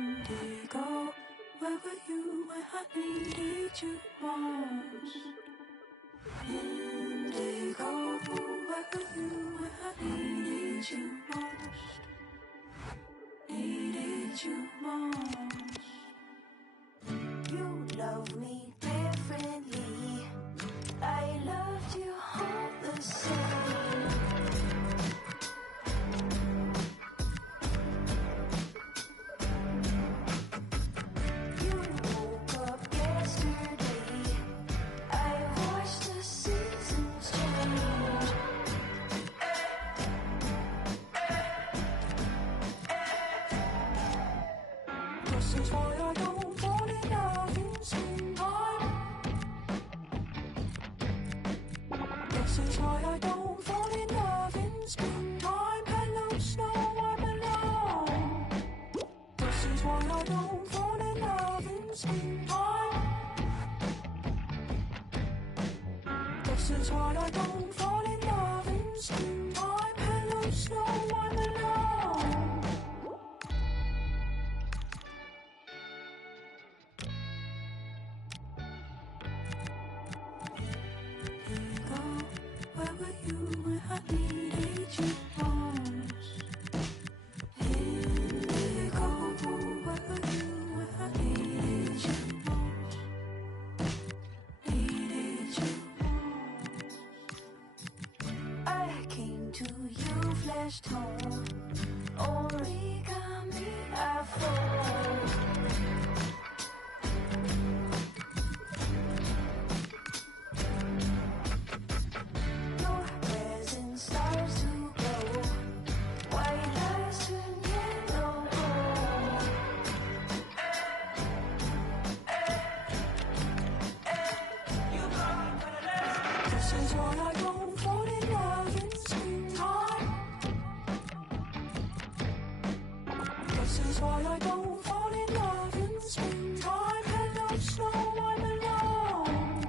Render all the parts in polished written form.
Indigo, where were you when I needed you most? Indigo, where were you when I needed you most? Needed you most. You love me differently. I loved you all the same. You woke up yesterday. I watched the seasons change. This is why I don't fall in love in springtime. This is why I don't fall in love in springtime. Hello, snow, I'm alone. This is why I don't fall in love in springtime. This is why I don't fall in love in springtime. Hello, snow, I'm alone. Indigo, where were you when I needed you most? Indigo, where were you when I needed you most? Needed you most. I came to you, flesh tone, origami afro. Your resin starts to glow. White lies turn yellow gold. This is why I don't fall in love in springtime. This is why I don't fall in love in springtime. Hello, snow, I'm alone.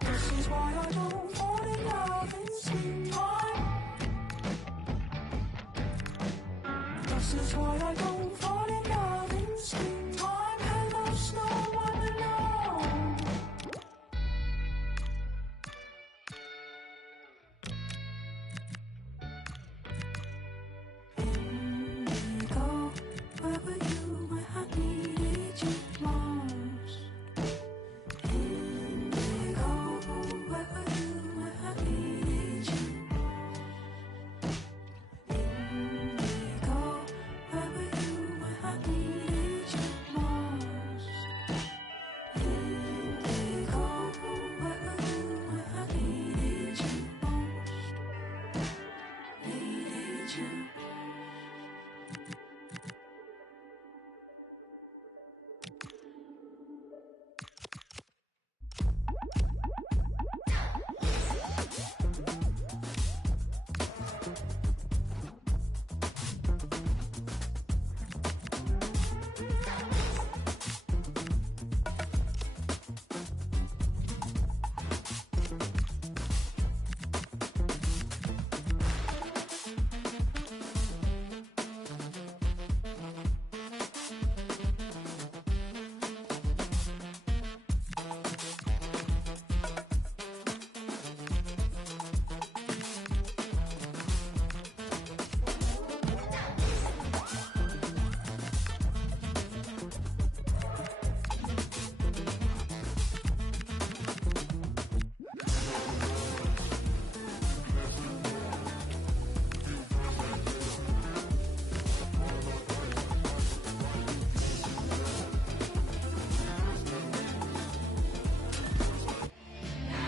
This is why I don't fall in love in springtime. This is why I don't fall in love in springtime. Hello, snow, I'm alone. Indigo, where were you when I needed you most? Indigo, where were you when I needed you most? Indigo, where were you when I needed you most? Indigo, where were you when I needed you most? Needed you.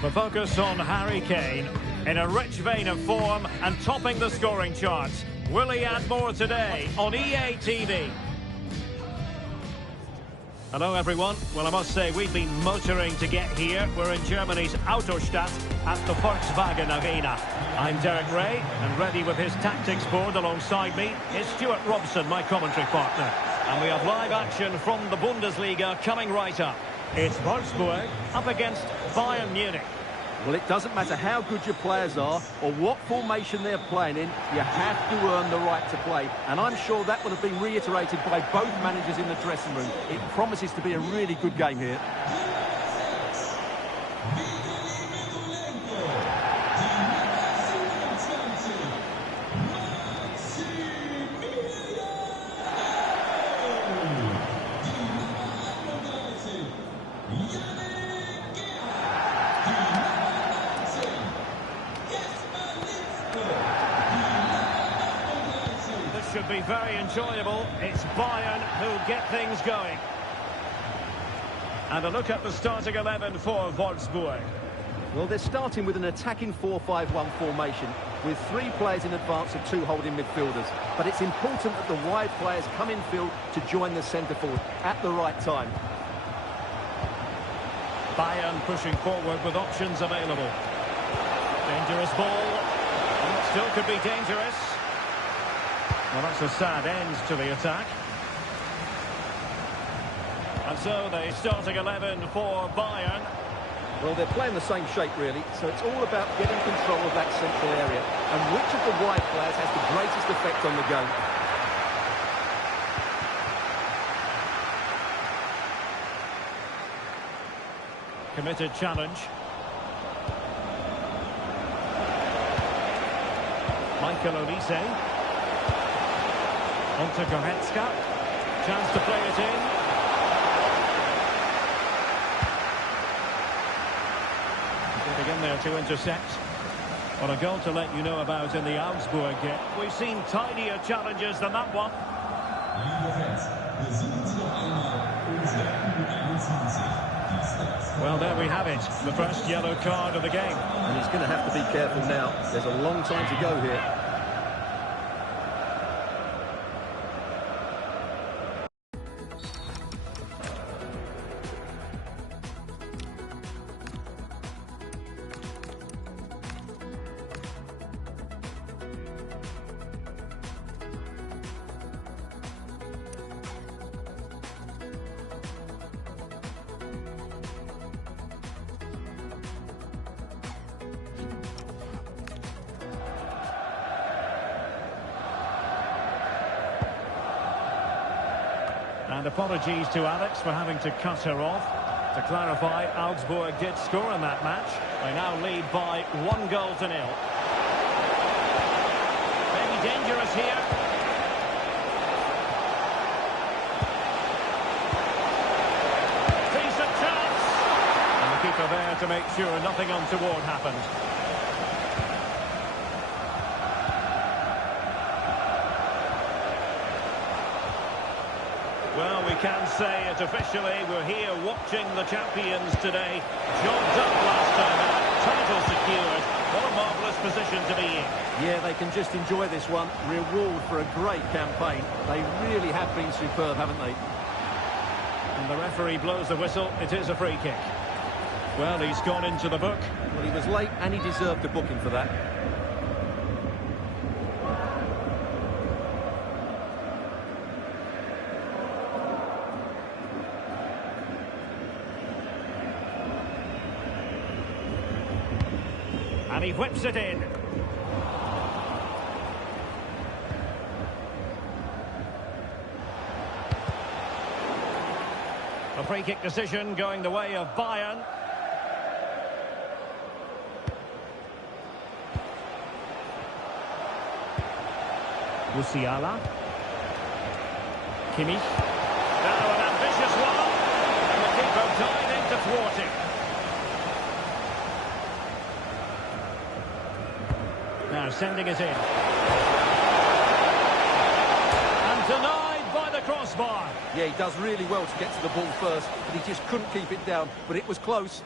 The focus on Harry Kane. In a rich vein of form and topping the scoring charts. Will he add more today on EA TV? Hello everyone. Well, I must say we've been motoring to get here. We're in Germany's Autostadt at the Volkswagen Arena. I'm Derek Ray, and ready with his tactics board alongside me is Stuart Robson, my commentary partner. And we have live action from the Bundesliga coming right up. It's Wolfsburg up against Bayern Munich. Well, it doesn't matter how good your players are or what formation they're playing in, you have to earn the right to play. And I'm sure that would have been reiterated by both managers in the dressing room. It promises to be a really good game here. Should be very enjoyable. It's Bayern who get things going. And a look at the starting 11 for Wolfsburg. Well, they're starting with an attacking 4-5-1 formation with 3 players in advance of 2 holding midfielders. But it's important that the wide players come in field to join the centre forward at the right time. Bayern pushing forward with options available. Dangerous ball. Still could be dangerous. Well, that's a sad end to the attack. And so the starting 11 for Bayern. Well, they're playing the same shape, really, so it's all about getting control of that central area. And which of the wide players has the greatest effect on the game? Committed challenge. Michael Olise. On to Goretzka. Chance to play it in. Good again there to intercept. Well, a goal to let you know about in the Augsburg game. We've seen tidier challenges than that one. Well, there we have it. The first yellow card of the game. And he's going to have to be careful now. There's a long time to go here. And apologies to Alex for having to cut her off. To clarify, Augsburg did score in that match. They now lead by 1-0. Maybe dangerous here. Decent chance. And the keeper there to make sure nothing untoward happened. Well, we can say it officially. We're here watching the champions today. Jobbed up last time out. Title secured. What a marvellous position to be in. Yeah, they can just enjoy this one. Reward for a great campaign. They really have been superb, haven't they? And the referee blows the whistle. It is a free kick. Well, he's gone into the book. Well, he was late and he deserved a booking for that. And he whips it in. A free kick decision going the way of Bayern. Musiala. Kimmich. Now an ambitious one. And the keeper dived in to thwart it. Now sending it in. And denied by the crossbar. Yeah, he does really well to get to the ball first, but he just couldn't keep it down. But it was close.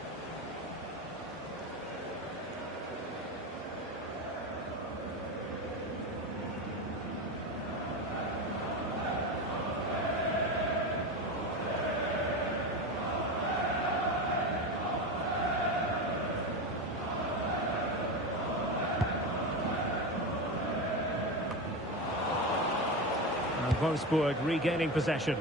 And Wolfsburg regaining possession.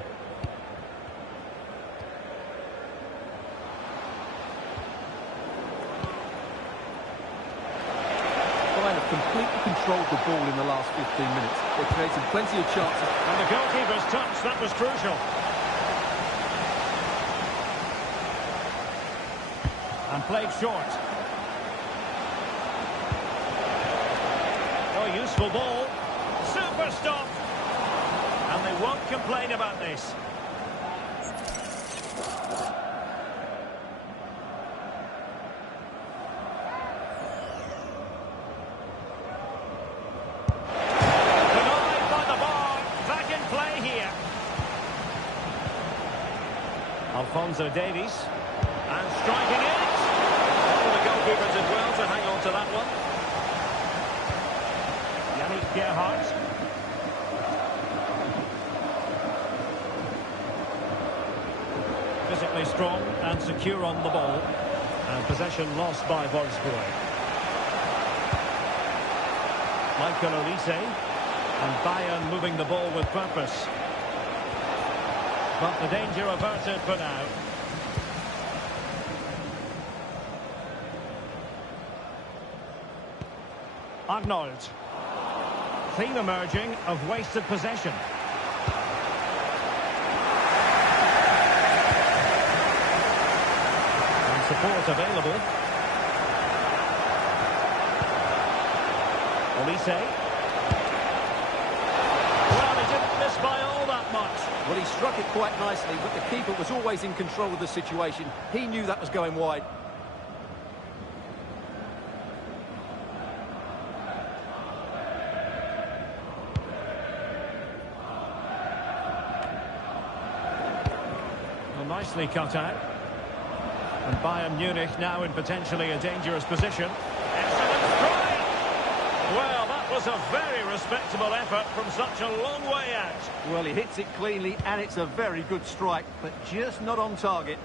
completely controlled the ball in the last 15 minutes. They've created plenty of chances. And the goalkeeper's touch, that was crucial. And played short. Oh, useful ball. Super stop. And they won't complain about this. Denied by the bar. Back in play here. Alphonso Davies. And striking it. Oh, the goalkeeper did well to hang on to that one. Yannick Gerhardt. Physically strong and secure on the ball. And possession lost by Wolfsburg. Michael Olise. And Bayern moving the ball with purpose. But the danger averted for now. Arnold. Theme emerging of wasted possession. And support available. Olise. Well, he didn't miss by all that much. Well, he struck it quite nicely, but the keeper was always in control of the situation. He knew that was going wide. Nicely cut out. And Bayern Munich now in potentially a dangerous position. Excellent strike! Well, that was a very respectable effort from such a long way out. Well, he hits it cleanly, and it's a very good strike, but just not on target.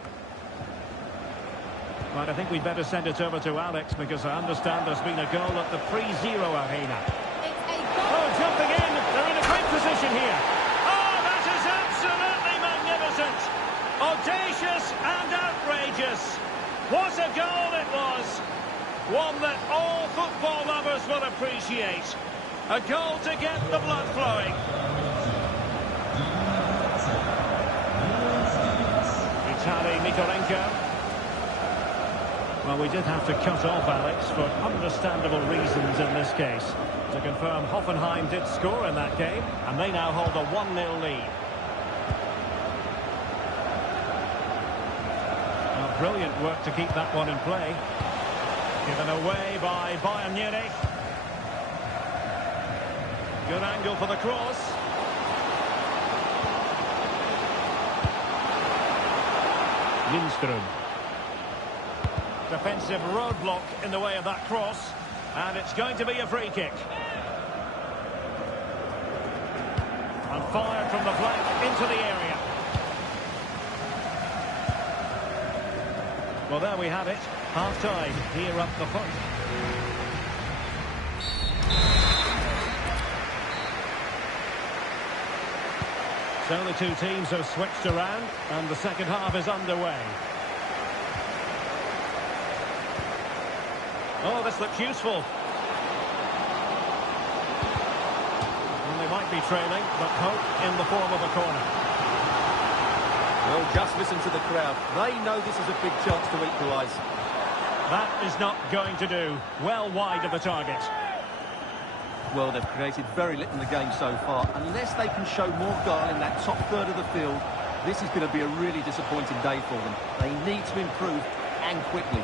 Right, I think we'd better send it over to Alex, because I understand there's been a goal at the pre-zero arena. Oh, jumping in! They're in a great position here. Oh, that is absolutely magnificent! Audacious and outrageous. What a goal it was. One that all football lovers will appreciate. A goal to get the blood flowing. Vitaly Mikolenko. Well, we did have to cut off Alex for understandable reasons in this case. To confirm, Hoffenheim did score in that game, and they now hold a 1-0 lead. Brilliant work to keep that one in play. Given away by Bayern Munich. Good angle for the cross. Lindström. Defensive roadblock in the way of that cross. And it's going to be a free kick. And fired from the flank into the area. Well, there we have it. Half-time here up the front. So the two teams have switched around, and the second half is underway. Oh, this looks useful. And they might be trailing, but hope in the form of a corner. Well, just listen to the crowd. They know this is a big chance to equalise. That is not going to do. Well wide of the target. Well, they've created very little in the game so far. Unless they can show more guile in that top third of the field, this is going to be a really disappointing day for them. They need to improve, and quickly.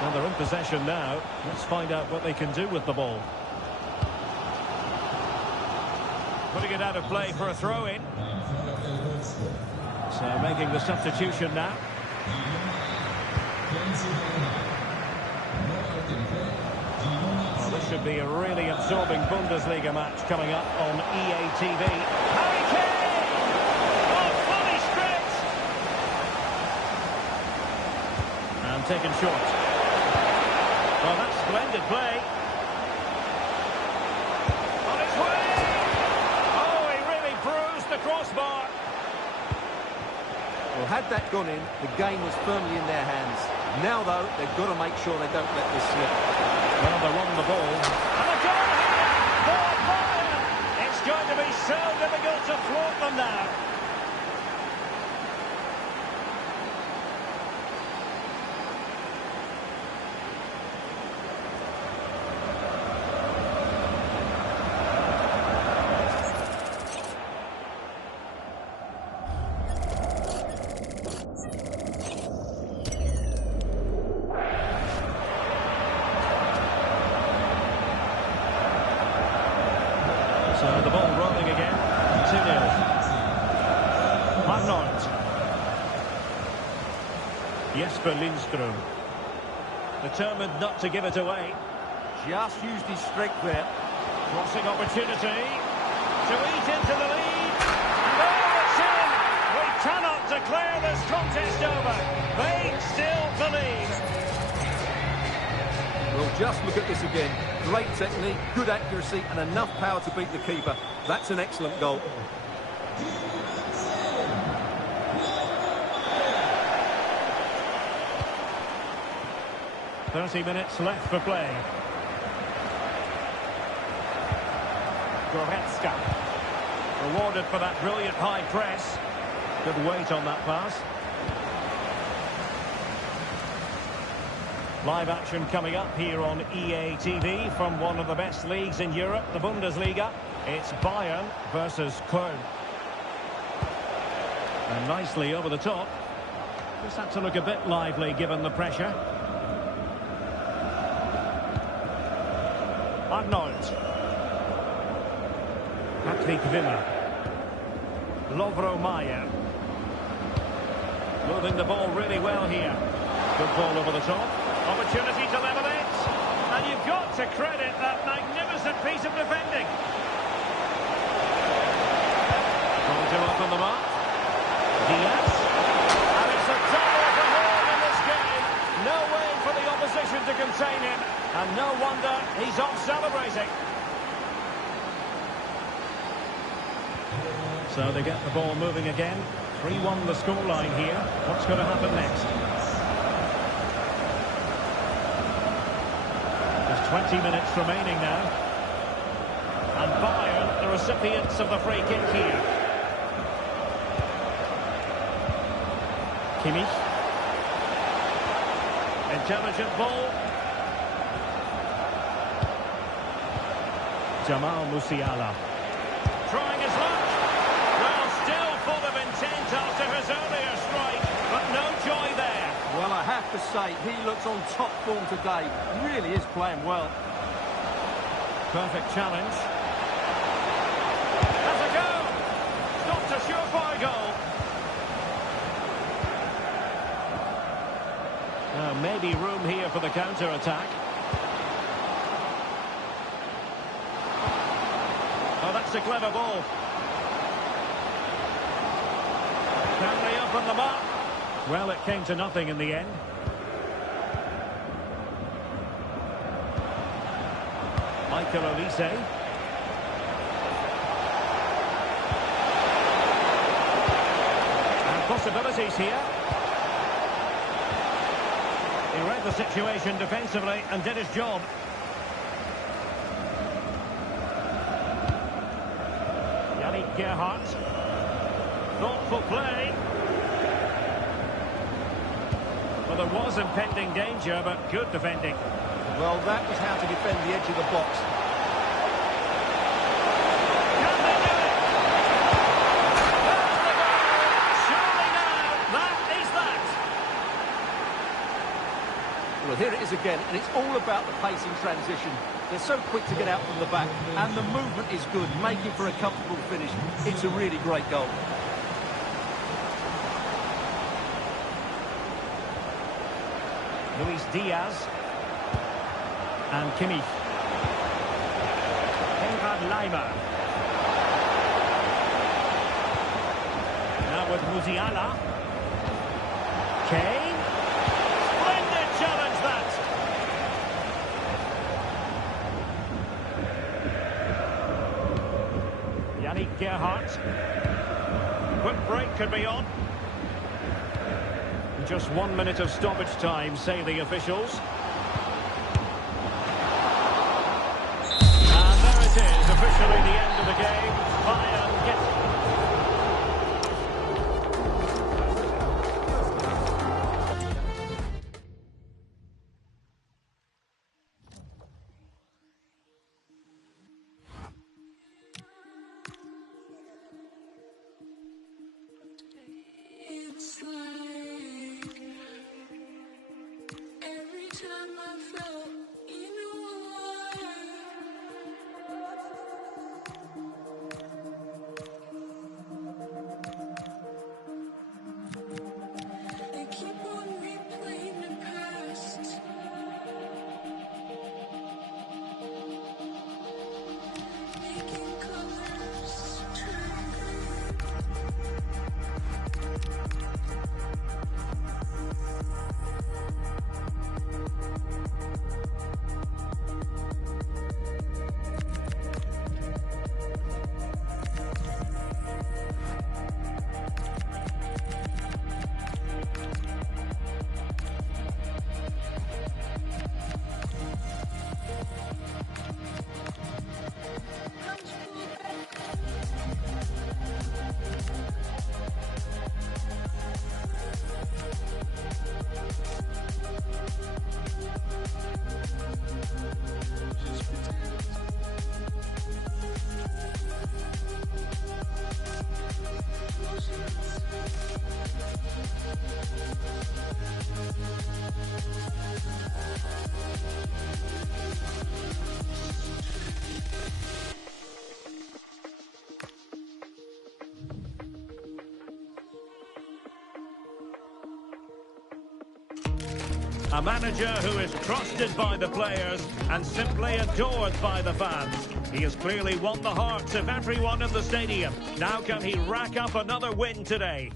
Well, they're in possession now. Let's find out what they can do with the ball. Putting it out of play for a throw-in. So making the substitution now. Well, this should be a really absorbing Bundesliga match coming up on EA TV. Harry Kane! Oh, fully stripped! And taken short. Well, that's splendid play. On its way! Oh, he really bruised the crossbar. Well, had that gone in, the game was firmly in their hands. Now, though, they've got to make sure they don't let this slip. Well, they won the ball. And a goal here for Bayern! It's going to be so difficult to thwart them now. So the ball rolling again. 2-0. Arnold. Jesper Lindström. Determined not to give it away. Just used his strength there. Crossing opportunity to eat into the lead. And oh, it's in! We cannot declare this contest over. They still believe. Well, just look at this again. Great technique, good accuracy, and enough power to beat the keeper. That's an excellent goal. "30 minutes left for play. Goretzka. Rewarded for that brilliant high press. Good weight on that pass. Live action coming up here on EA TV from one of the best leagues in Europe, the Bundesliga. It's Bayern versus Köln. And nicely over the top. Just had to look a bit lively given the pressure. Arnold. Patrick Wimmer. Lovro Mayer. Moving the ball really well here. Good ball over the top. Opportunity to level it. And you've got to credit that magnificent piece of defending. Going to open them up. Diaz. And it's a double for home in this game. No way for the opposition to contain him. And no wonder he's off celebrating. So they get the ball moving again. 3-1 the scoreline here. What's going to happen next? 20 minutes remaining now. And Bayern, the recipients of the free kick here. Kimmich. Intelligent ball. Jamal Musiala. Trying his luck. Well, still full of intent after his earlier strike, but no joy there. Well, I have to say, he looks on top form today. Really is playing well. Perfect challenge. That's a goal! Stopped a surefire goal. Maybe room here for the counter-attack. Oh, that's a clever ball. Can they open them up? Well, it came to nothing in the end. Michael Olise. And possibilities here. He read the situation defensively and did his job. Yannick Gerhardt. Thoughtful play. Well, there was impending danger, but good defending. Well, that was how to defend the edge of the box. Can they do it? That's the goal! Surely now, that is that! Well, here it is again, and it's all about the pace in transition. They're so quick to get out from the back, and the movement is good, making for a comfortable finish. It's a really great goal. Luis Diaz. And Kimmich. Konrad Laimer. Now with Musiala. Kane. Splendid challenge that. Yannick Gerhardt. Quick break could be on. Just 1 minute of stoppage time, say the officials. And there it is, officially the end of the game. Bayern get... It's like every time I felt you they keep on replaying the past, making colors turn green. A manager who is trusted by the players and simply adored by the fans. He has clearly won the hearts of everyone in the stadium. Now can he rack up another win today?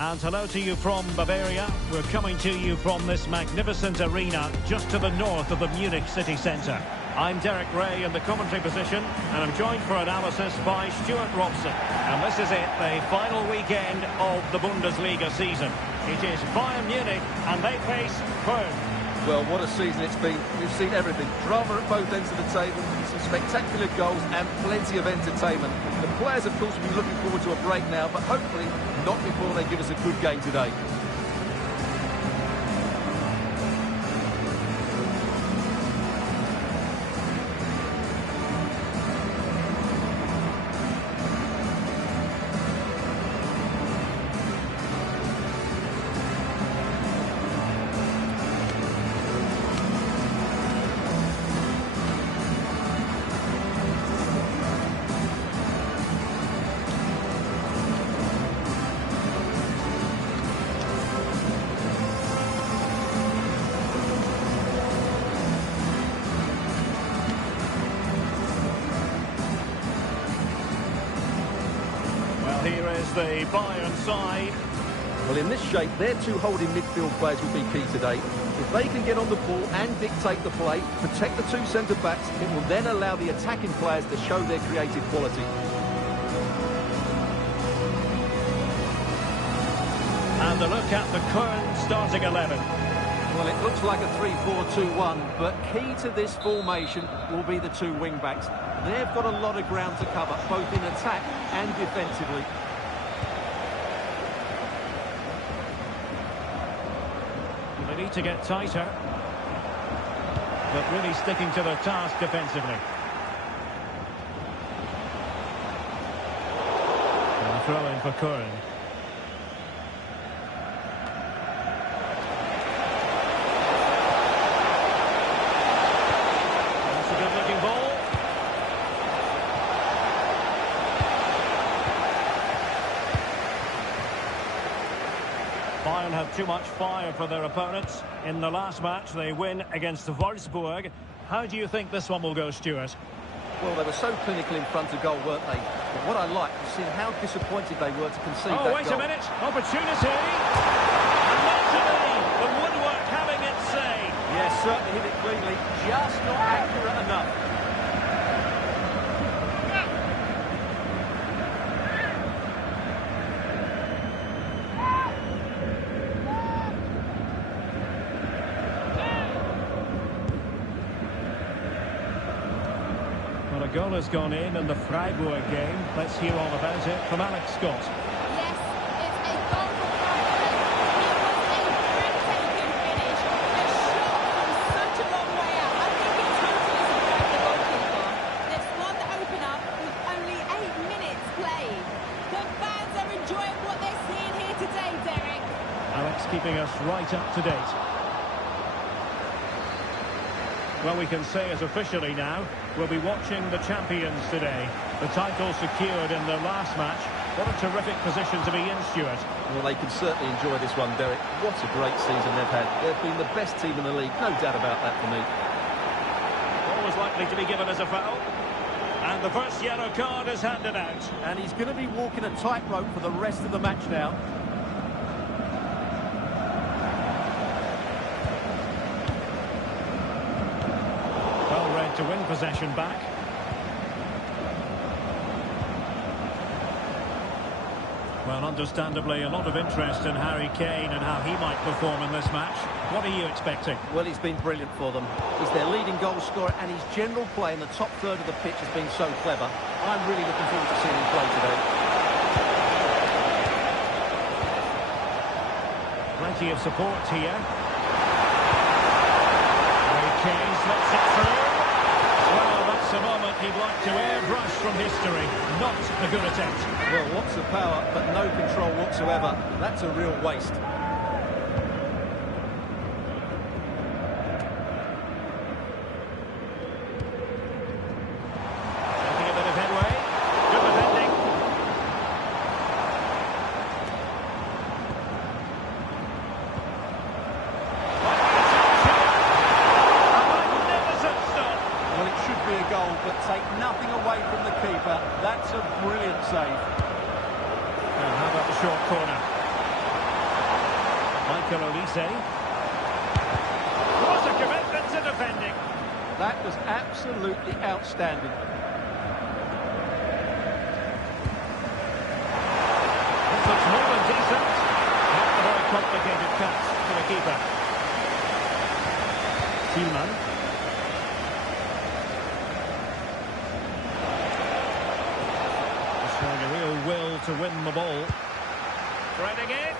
And hello to you from Bavaria. We're coming to you from this magnificent arena just to the north of the Munich city centre. I'm Derek Ray in the commentary position, and I'm joined for analysis by Stuart Robson. And this is it, the final weekend of the Bundesliga season. It is Bayern Munich, and they face Köln. Well, what a season it's been. We've seen everything. Drama at both ends of the table, some spectacular goals and plenty of entertainment. The players, of course, will be looking forward to a break now, but hopefully not before they give us a good game today. Here is the Bayern side. Well, in this shape, their two holding midfield players will be key today. If they can get on the ball and dictate the play, protect the two centre-backs, it will then allow the attacking players to show their creative quality. And a look at the Köln starting 11. Well, it looks like a 3-4-2-1, but key to this formation will be the two wing-backs. They've got a lot of ground to cover, both in attack and defensively. They need to get tighter, but really sticking to their task defensively. And a throw in for Köln. That's a good-looking ball. Bayern have too much fire for their opponents. In the last match, they win against Wolfsburg. How do you think this one will go, Stuart? Well, they were so clinical in front of goal, weren't they? But what I liked was seeing how disappointed they were to concede that goal. Oh, wait a minute. Opportunity. And not to be. The woodwork having its say. Yes, certainly hit it cleanly. Just not accurate enough. goal has gone in the Freiburg game. Let's hear all about it from Alex Scott. Yes, it's a goal for Freiburg. It was a breathtaking finish. A shot from such a long way out. I think it totally surprised the goalkeeper. They've scored the opener with only 8 minutes played. The fans are enjoying what they're seeing here today, Derek. Alex keeping us right up to date. Well, we can say as officially now, we'll be watching the champions today. The title secured in their last match. What a terrific position to be in, Stuart. Well, they can certainly enjoy this one, Derek. What a great season they've had. They've been the best team in the league, no doubt about that for me. Always likely to be given as a foul. And the first yellow card is handed out. And he's going to be walking a tightrope for the rest of the match now. Well read to win possession back. Well, understandably, a lot of interest in Harry Kane and how he might perform in this match. What are you expecting? Well, he's been brilliant for them. He's their leading goal scorer, and his general play in the top third of the pitch has been so clever. I'm really looking forward to seeing him play today. Plenty of support here. Harry Kane slips it through. Well, that's a moment he'd like to airbrush from history. Not a good attempt. Well, lots of power, but no control whatsoever. That's a real waste. Making a bit of headway. Good defending. Magnificent stop. Well, it should be a goal, but take nothing away from the keeper. That's a brilliant save. And how about the short corner? Michael Olise. What a commitment to defending. That was absolutely outstanding. This looks more than decent. Not a very complicated catch for the keeper. Thielmann. Showing a real will to win the ball. Threading it.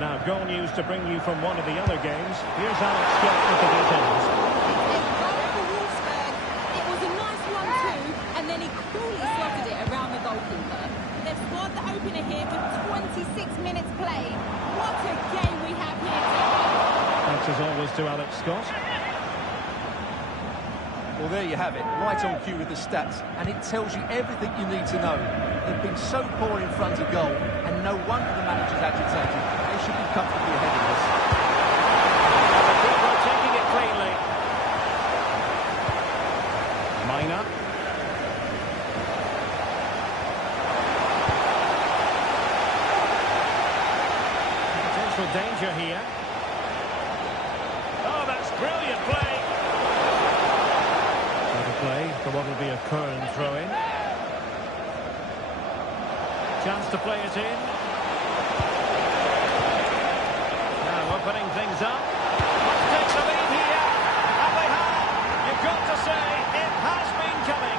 Now, goal news to bring you from one of the other games. Here's Alex Scott with the details. A goal for Wolfsburg. It was a nice one too, and then he coolly slotted it around the goalkeeper. They've scored the opener here with 26 minutes played. What a game we have here today. Thanks as always to Alex Scott. Well, there you have it, right on cue with the stats, and it tells you everything you need to know. They've been so poor in front of goal, and no wonder the manager's agitated. They should be comfortably ahead of this. The keeper taking it cleanly. Mina. Potential danger here. Oh, that's brilliant play. Play for what will be a Kern throw-in. Chance to play it in. Now opening things up. Let's take the lead here. And they have. You've got to say, it has been coming.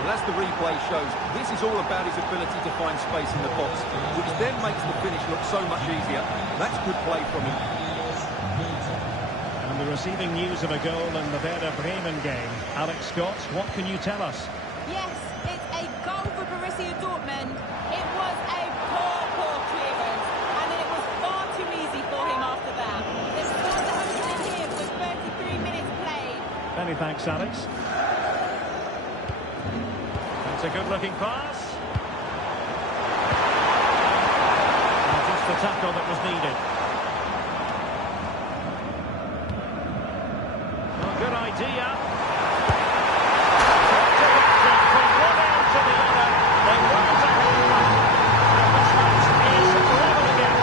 Well, as the replay shows, this is all about his ability to find space in the box, which then makes the finish look so much easier. That's good play from him. And we're receiving news of a goal in the Werder Bremen game. Alex Scott, what can you tell us? Yes, it's a goal for Borussia Dortmund. It was a poor clearance, and then it was far too easy for him after that. They've scored the opener here with 33 minutes played. Many thanks, Alex. That's a good-looking pass. And just the tackle that was needed. Good idea. From one end to the other. They weren't ahead. And this match is level again.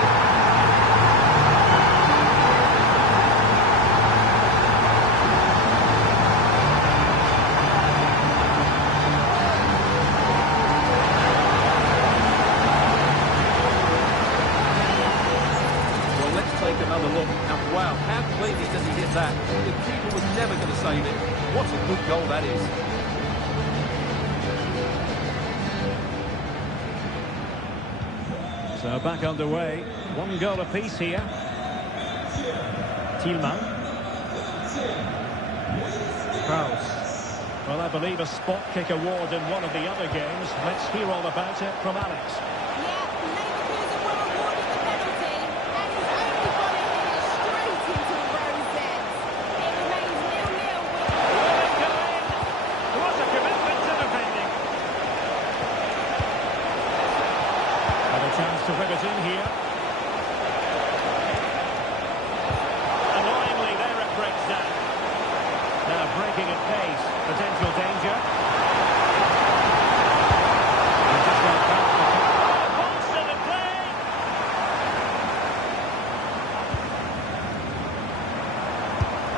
the look. And wow, how cleanly does he hit that? The keeper was never going to save it. What a good goal that is. So back underway. One goal apiece here. Thielmann. Kraus. Well, I believe a spot kick award in one of the other games. Let's hear all about it from Alex. Yeah, Leverkusen were awarded the penalty, and he's only got it in straight into the rose ends. It remains 0-0 with... Will it go in? What a commitment to defending. And a chance to whip it in here. Annoyingly, there it breaks down. Now breaking at pace. Potential danger. Ball's still in play.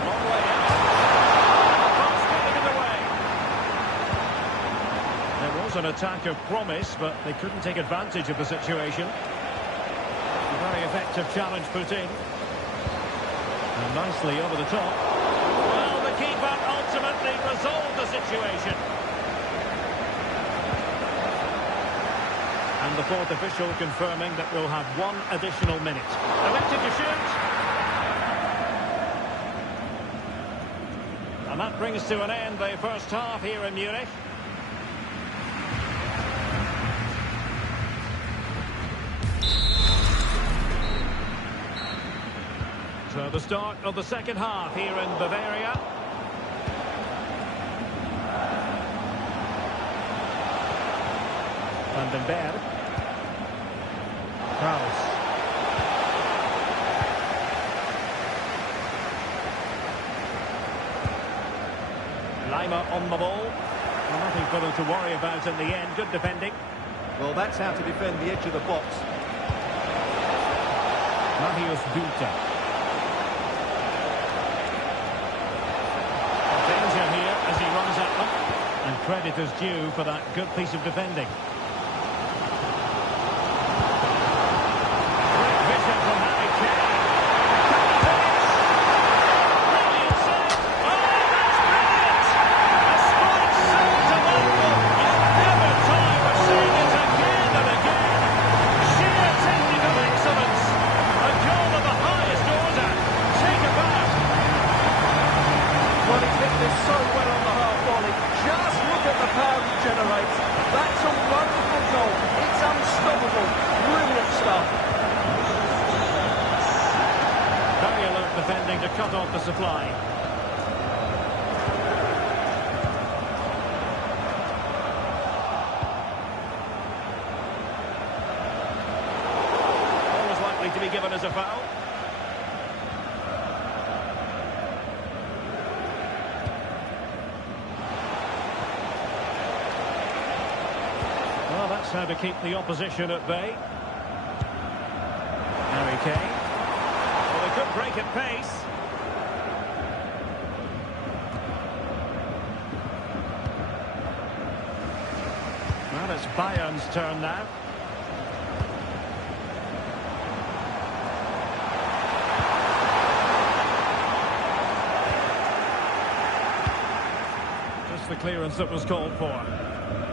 Long way out. Ball's getting in the way. There was an attack of promise, but they couldn't take advantage of the situation. A very effective challenge put in. And nicely over the top. Well, the keeper ultimately resolved the situation. And the fourth official confirming that we'll have one additional minute. Elected to shoot. And that brings to an end the first half here in Munich. So the start of the second half here in Bavaria. Van den Berg. Kraus. Lima on the ball. Well, nothing for them to worry about in the end. Good defending. Well, that's how to defend the edge of the box. Marius Bülter. Danger here as he runs at them. And credit is due for that good piece of defending. Great vision from Harry Kane. Brilliant save. Oh, that's brilliant! A strike so delightful. You'll never tire of seeing it again and again. Sheer technical excellence. A goal of the highest order. Take a bow. Well, he hit this so well on the half volley. Just look at the power he generates. That's a wonderful goal. It's unstoppable. Brilliant stuff. Very alert defending to cut off the supply. Always likely to be given as a foul. Well, that's how to keep the opposition at bay. Harry Kane. Well, they could break at pace. Well, it's Bayern's turn now. Just the clearance that was called for.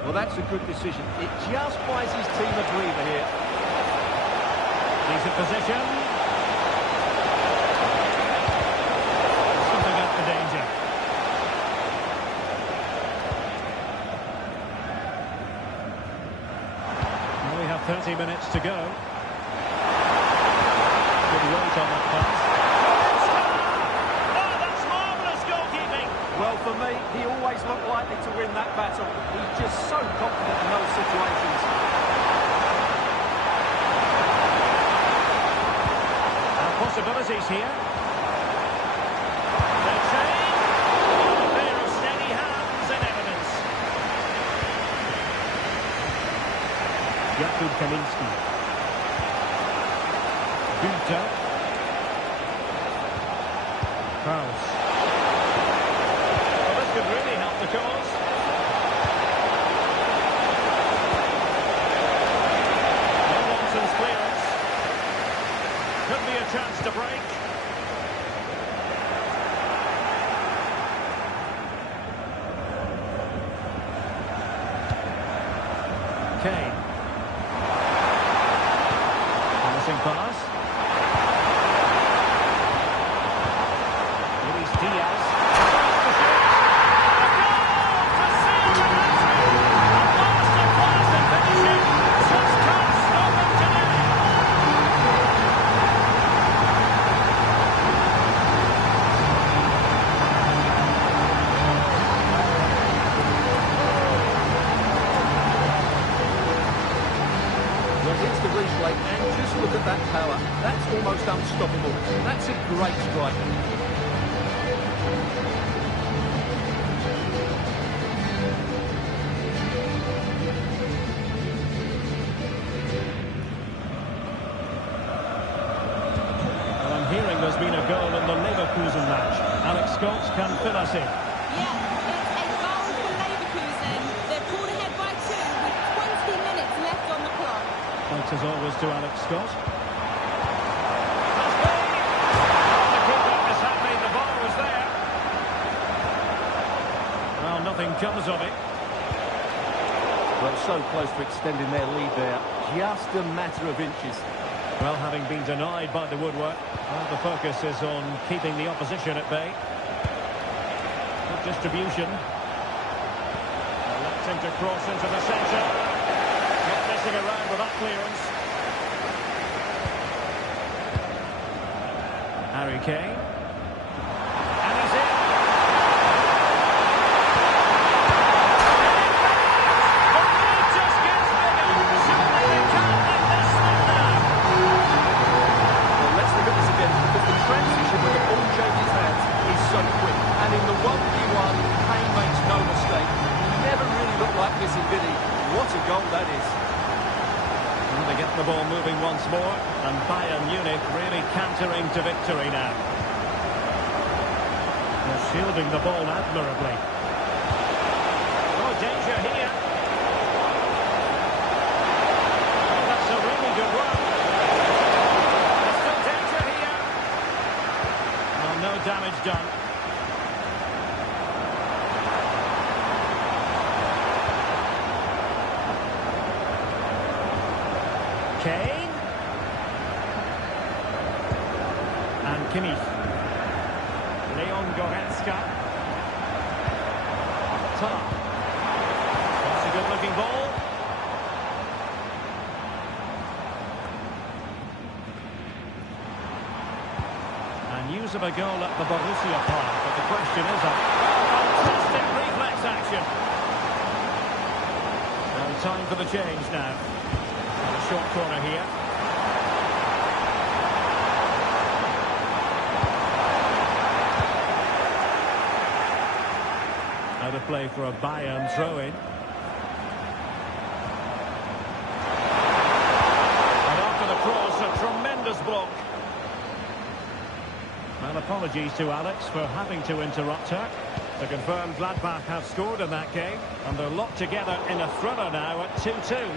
Well, that's a good decision. It just buys his team a breather here. Decent position. Something up the danger. Well, we have 30 minutes to go. Good weight on that pass. Oh, that's marvellous goalkeeping. Well, for me, he always looked likely to win that battle. He's just so confident in those situations. Possibilities here. The change. A pair of steady hands in evidence. Jakub Kaminski. Bülter. Kraus. Well, this could really help the cause. No nonsense clearance. Could be a chance to break. great strike. Well, I'm hearing there's been a goal in the Leverkusen match. Alex Scott can fill us in. Yeah, it's a goal for Leverkusen. They're pulled ahead by 2 with 20 minutes left on the clock. Thanks as always to Alex Scott. Has been! Oh, the keeper is happy, the ball was there. Well, nothing comes of it. Well, so close to extending their lead there. Just a matter of inches. Well, having been denied by the woodwork, well, the focus is on keeping the opposition at bay. Good distribution. Electing to cross into the centre. Not messing around with that clearance. Harry Kane. And he's in. The lead just gets bigger. Surely they can't let this slip now. Well, let's look at this again, because the transition when the ball changes hands is so quick. And in the 1v1, Kane makes no mistake. He never really looked like missing, did he? What a goal that is. Well, they get the ball moving once more, and Bayern Munich really cantering to victory now. They're shielding the ball admirably. Oh, danger here. Oh, that's a really good run. There's still danger here. Well, no damage done. Kane. And Kimmich. Leon Goretzka. Top. That's a good-looking ball. And news of a goal at the Borussia Park, but the question is, fantastic reflex action. And time for the change now. A short corner here. Out of play for a Bayern throw-in. And after the cross, a tremendous block. And apologies to Alex for having to interrupt her. To confirm, Gladbach have scored in that game, and they're locked together in a thriller now at 2-2.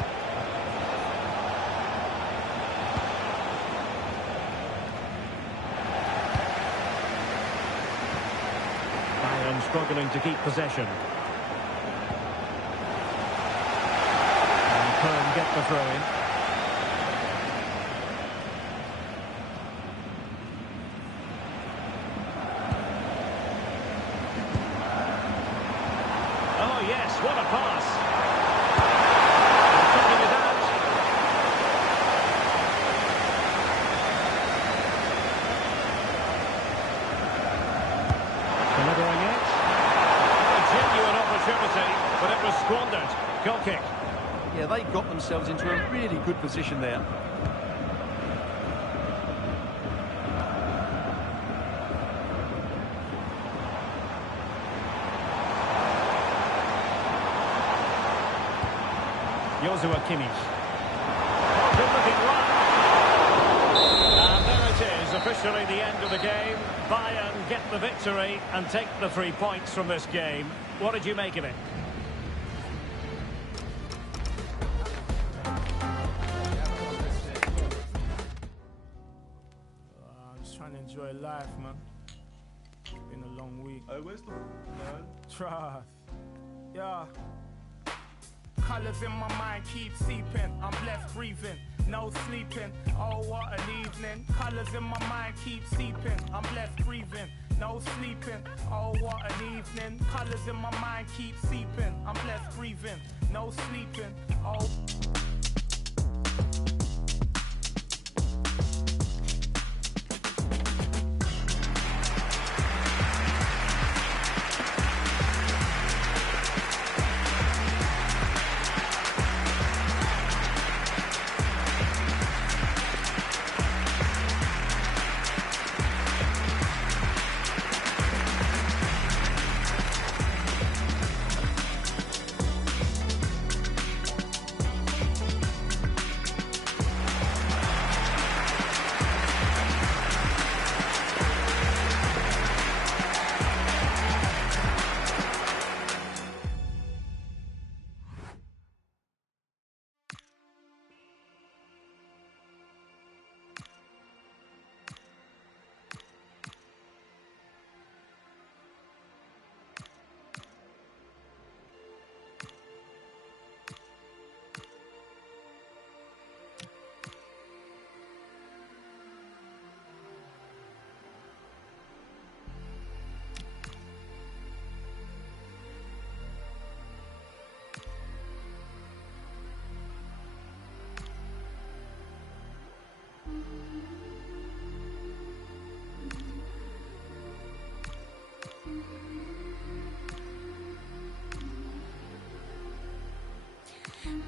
Struggling to keep possession. And Köln get the throw-in. Oh yes, what a pass! Taking it out. Delivering it. Genuine opportunity, but it was squandered. Goal kick. Yeah, they got themselves into a really good position there. Joshua Kimmich. Good-looking run. And there it is, officially the end of the game. Bayern get the victory and take the 3 points from this game. What did you make of it? I'm just trying to enjoy life, man. Been a long week. Oh, where's the man? Trust. Yeah. Colours in my mind keep seeping. I'm blessed breathing, no sleeping. Oh, what an evening. Colours in my mind keep seeping. I'm blessed breathing, no sleeping. Oh, what an evening. Colours in my mind keep seeping. I'm blessed breathing, no sleeping. Oh.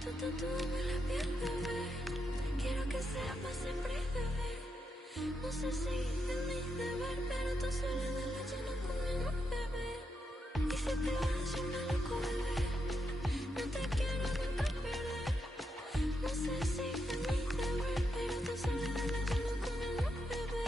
Tu tatúame la piel, bebé. Quiero que sea para siempre, bebé. No sé si es mi deber, pero tu soledad la lleno con mi amor, bebé. Y si te vas, yo me loco, bebé. No te quiero nunca perder. No sé si es mi deber, pero tu soledad la lleno con mi amor, bebé.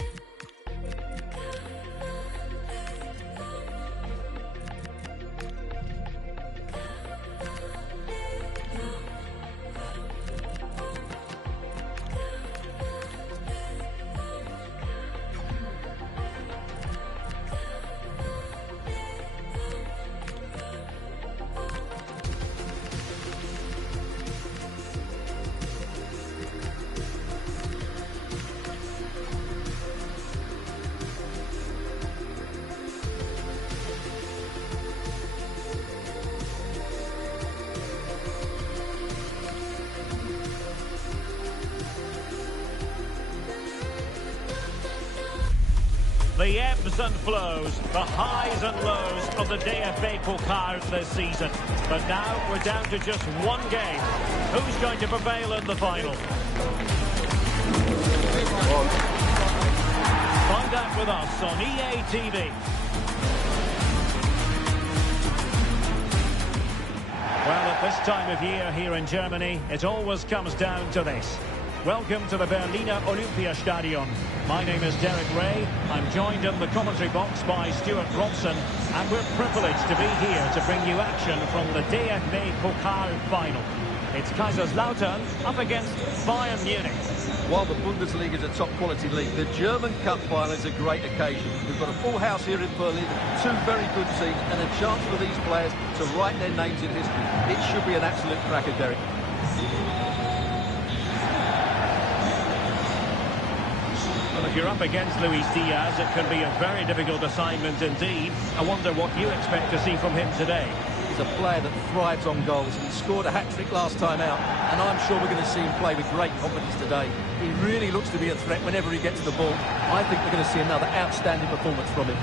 The ebbs and flows, the highs and lows of the DFB Pokal this season. But now we're down to just one game. Who's going to prevail in the final? Find out with us on EA TV. Well, at this time of year here in Germany, it always comes down to this. Welcome to the Berliner Olympiastadion. My name is Derek Ray. I'm joined in the commentary box by Stuart Robson, and we're privileged to be here to bring you action from the DFB Pokal final. It's Kaiserslautern up against Bayern Munich. While the Bundesliga is a top-quality league, the German Cup final is a great occasion. We've got a full house here in Berlin, two very good teams, and a chance for these players to write their names in history. It should be an absolute cracker, Derek. If you're up against Luis Diaz, it can be a very difficult assignment indeed. I wonder what you expect to see from him today. He's a player that thrives on goals. He scored a hat-trick last time out, and I'm sure we're going to see him play with great confidence today. He really looks to be a threat whenever he gets the ball. I think we're going to see another outstanding performance from him.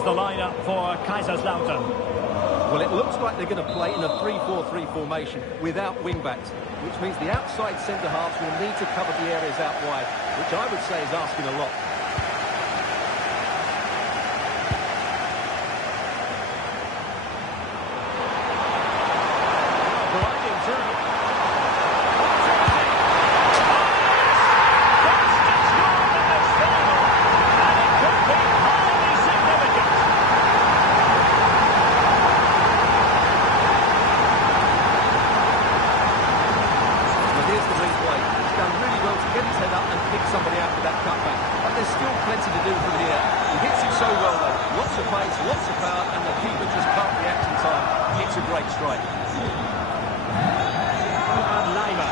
The lineup for Kaiserslautern. Well, it looks like they're going to play in a 3-4-3 formation without wing-backs, which means the outside centre-halves will need to cover the areas out wide, which I would say is asking a lot. Somebody out with that cutback, but there's still plenty to do from here. He hits it so well though, lots of pace, lots of power, and the keeper just can't react in time. It's a great strike. And Leiber.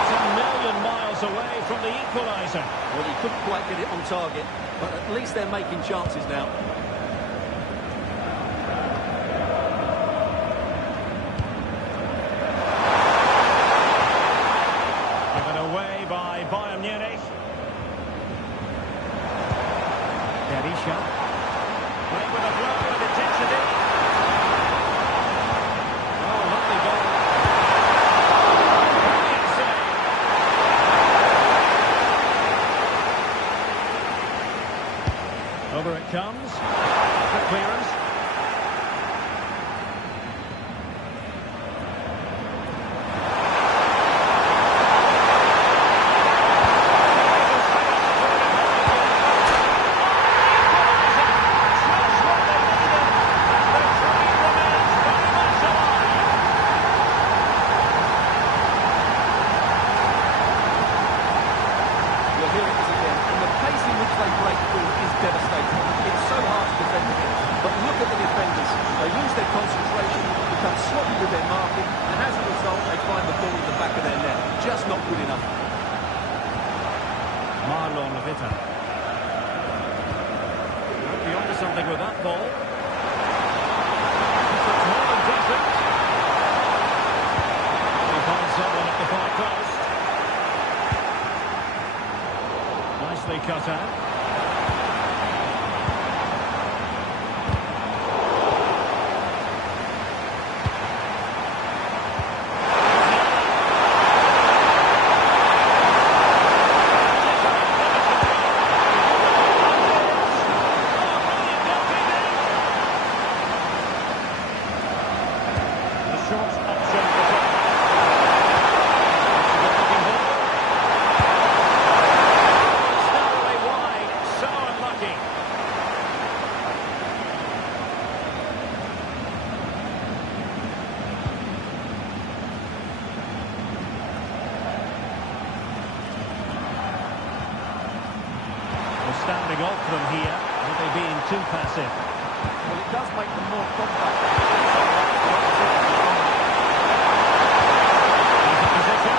Not a million miles away from the equaliser. Well, he couldn't quite get it on target, but at least they're making chances now. Bayern Munich. Berisha. Playing with a blow and intensity. Oh, lovely goal. Brilliant save. Over it comes. The clearance. something with that ball. It's more than decent. He finds someone at the far post. Nicely cut out. Standing off them here, are they being too passive? Well, it does make them more compact. Position.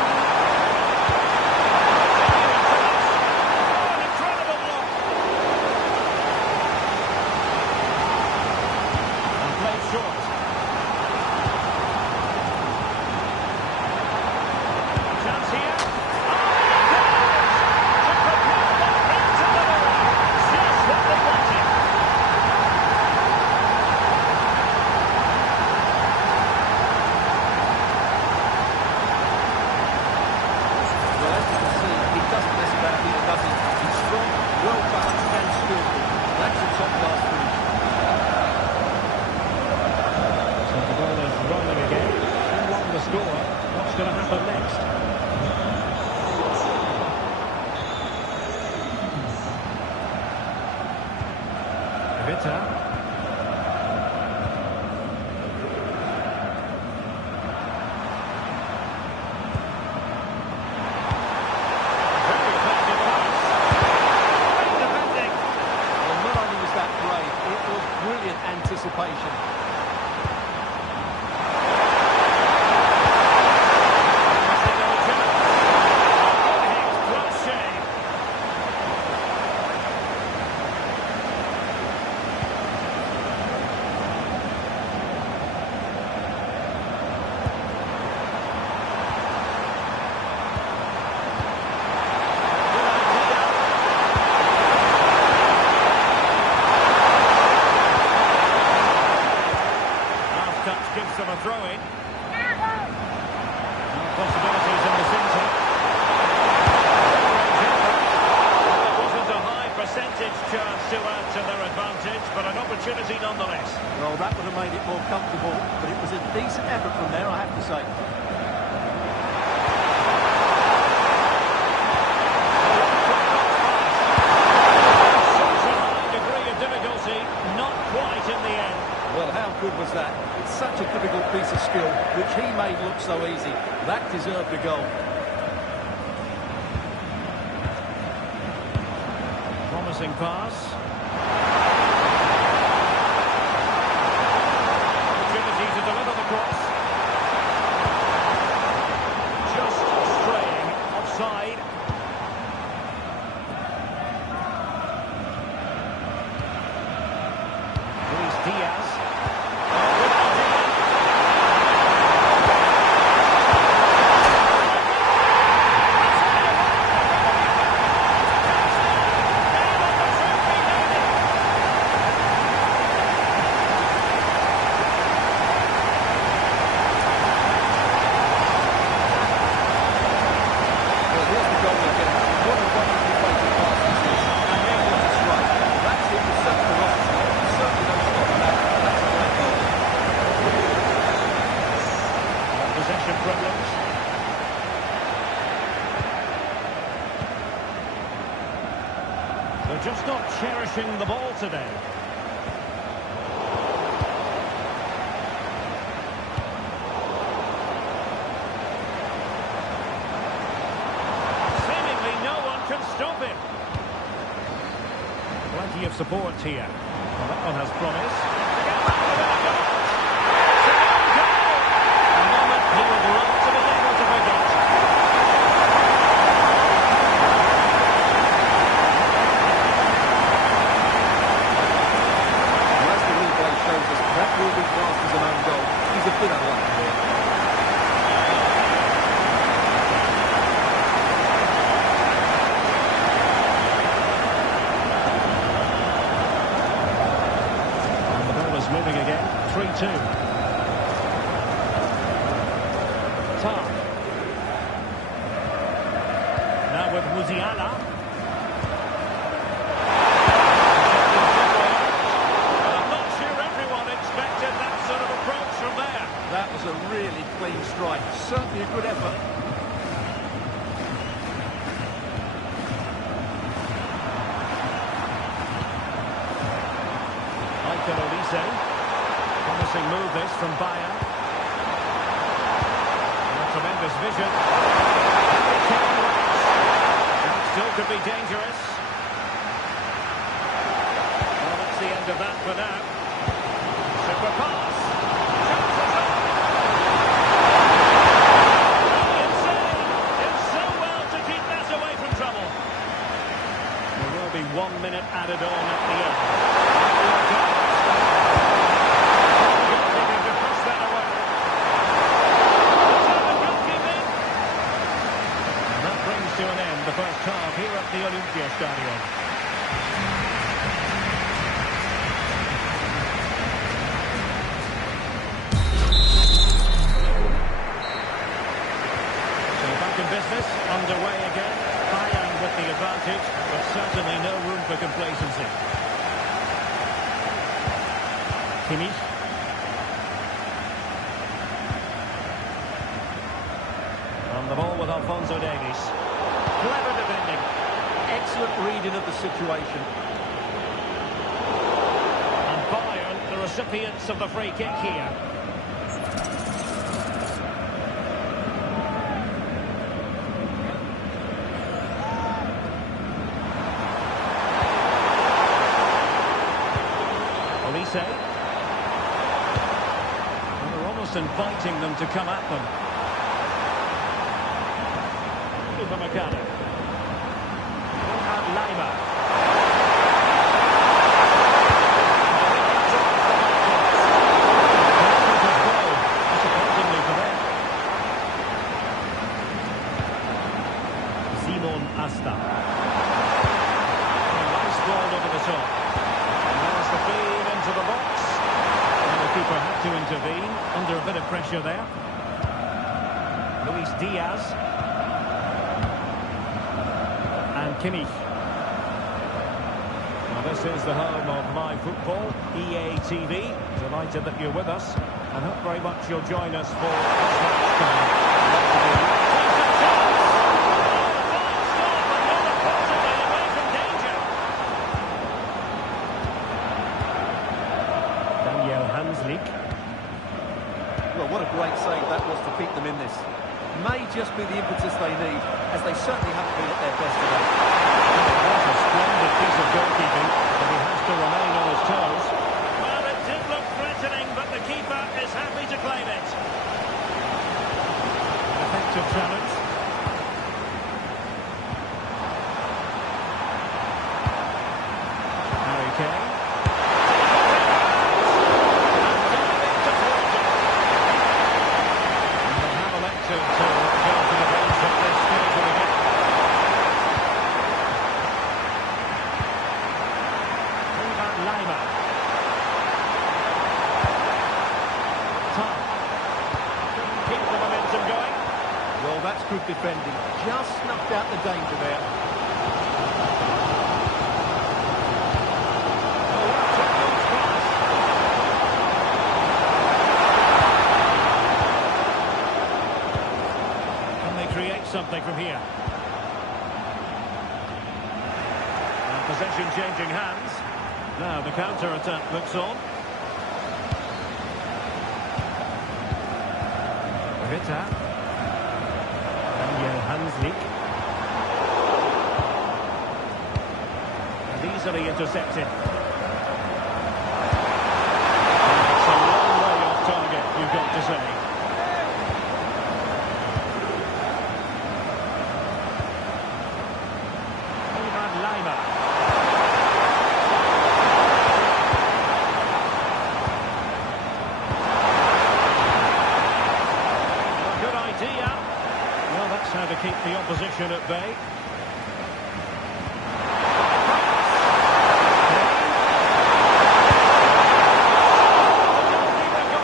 What's going to happen next? Vita. Very effective pass. Great defending. Well, not only was that great, it was brilliant anticipation. Gives them a throw-in. Possibilities in the centre. Well, it wasn't a high percentage chance to add to their advantage, but an opportunity nonetheless. Well, that would have made it more comfortable, but it was a decent effort from there, I have to say. Such a high degree of difficulty, not quite in the end. Well, how good was that? It's such a difficult piece of skill, which he made look so easy. That deserved a goal. Promising pass. Opportunity to deliver the cross. Just straying offside. Luis Diaz. Problems. They're just not cherishing the ball today. Seemingly no one can stop him. Plenty of support here. Well, that one has promise. He would love to be able to forget. 2. Tar. Now with Musiala. I'm not sure everyone expected that sort of approach from there. That was a really clean strike. Certainly a good effort. Promising move this from Bayern. Tremendous vision. That still could be dangerous. Well, that's the end of that for now. Super pass. Insane. It's so well to keep that away from trouble. There will be 1 minute added on at the end. To an end the first half here at the Olympia Stadium. So back in business, underway again. Bayern with the advantage, but certainly no room for complacency. Kimmich. On the ball with Alphonso Davies. Clever defending. Excellent reading of the situation. And Bayern, the recipients of the free kick here. Olise. And they're almost inviting them to come at them. Upamecano. Lima. Surprisingly for them. Simon Asta. Nice ball over the top. There's the feed into the box. And the keeper had to intervene under a bit of pressure there. Luis Diaz. And Kimmich. Now this is the home of live football, EA TV. Delighted that you're with us, and hope very much you'll join us for this match Daniel Hanslik. Well, what a great save that was to keep them in this. May just be the impetus they need, as they certainly haven't been at their best today. What a splendid piece of goalkeeping, but he has to remain on his toes. Well, it did look threatening, but the keeper is happy to claim it. Effective challenge. Harry Kane. Well, that's good defending. Just snuffed out the danger there. Can they create something from here? And possession changing hands. Now the counter-attack looks on. Ritter. Daniel Hanslik. And easily intercepted. It's a long way off target, you've got to say. Lima. Good idea. Well, that's how to keep the opposition at bay. The goalkeeper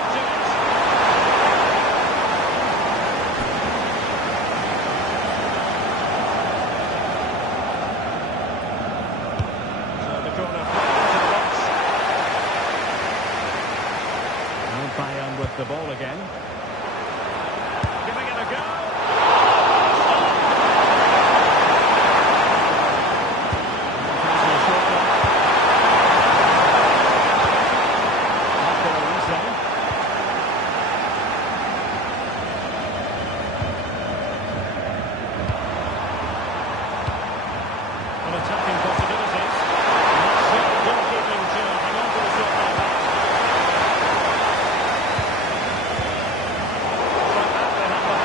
with the ball again. Giving it a go. Attacking possibilities. So goalkeeping to hang on to the shot like that. Like that, they have the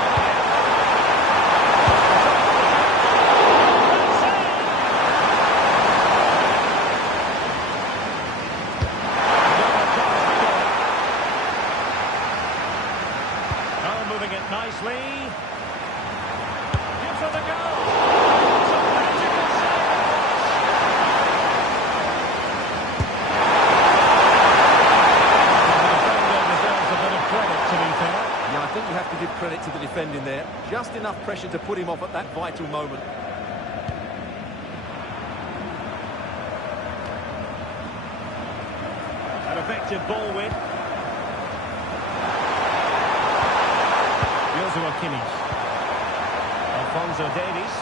oh, moving it nicely. Gives her the goal. It's a magical save. Yeah, I think you have to give credit to the defending there. Just enough pressure to put him off at that vital moment. An effective ball win. Joshua Kimmich. Alphonso Davies.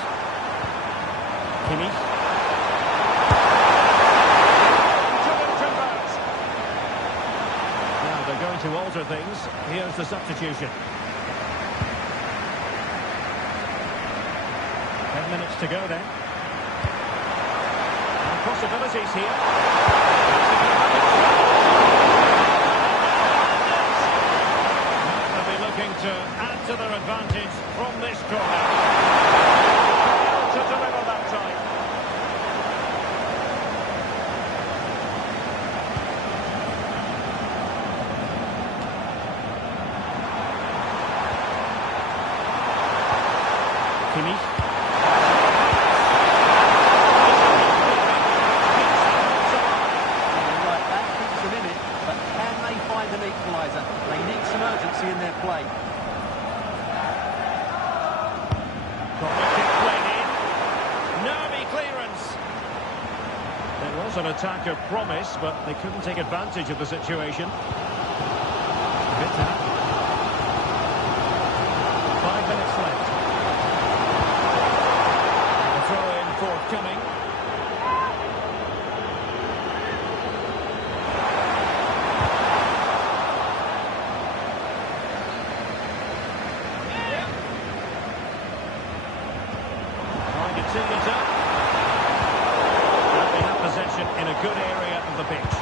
Kimmich. Now they're going to alter things. Here's the substitution. 10 minutes to go then. And possibilities here. They'll be looking to add to their advantage from this corner. To deliver that time. Kimmich. Right, that keeps them in it, but can they find an equaliser? They need some urgency in their play. Corner kick played in. Nervy clearance. There was an attack of promise, but they couldn't take advantage of the situation. Vitta. 5 minutes left. The throw-in forthcoming. Trying to tee it up. And they have possession in a good area of the pitch.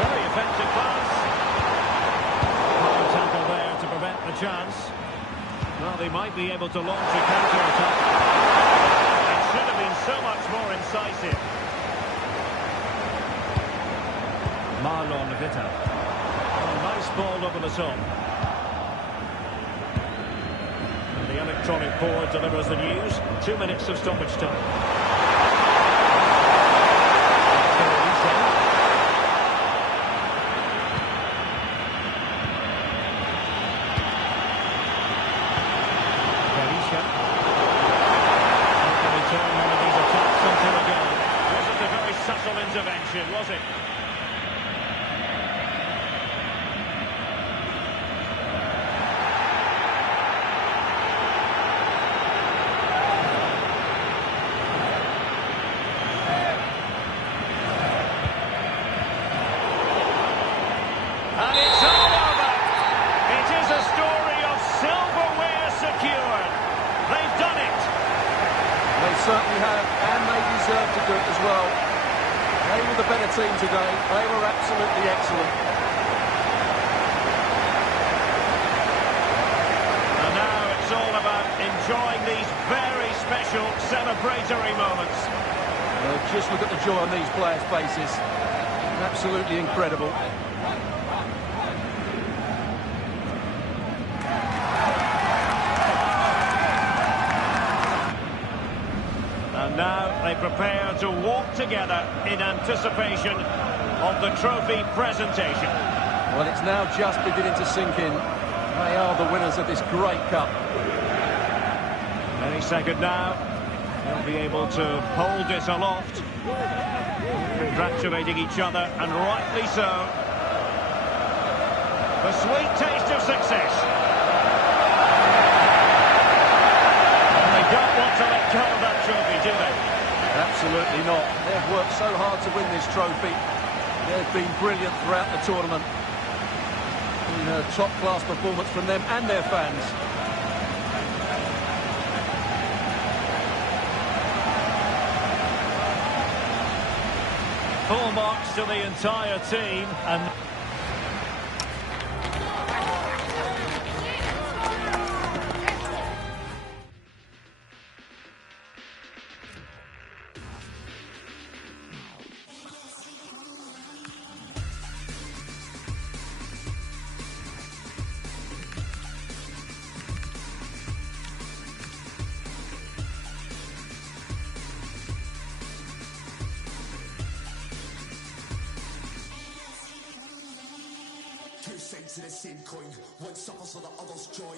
Very effective pass. Hard tackle there to prevent the chance. Well, they might be able to launch a counter-attack. It should have been so much more incisive. Marlon Vitta. Oh, nice ball over the top. And the electronic board delivers the news. 2 minutes of stoppage time. Subtle intervention, was it? And it's all over. It is a story of silverware secured. They've done it. They certainly have, and they deserve to do it as well. They were the better team today. They were absolutely excellent. And now it's all about enjoying these very special celebratory moments. Well, just look at the joy on these players' faces. Absolutely incredible. And now they prepare to walk together in anticipation of the trophy presentation. Well, it's now just beginning to sink in. They are the winners of this great cup. Any second now, they'll be able to hold it aloft. Congratulating each other, and rightly so. The sweet taste of success. And they don't want to let go of that trophy, do they? Absolutely not. They've worked so hard to win this trophy. They've been brilliant throughout the tournament. Been a top-class performance from them and their fans. Full marks to the entire team, and Two sides to the same coin. One suffers for the other's joy.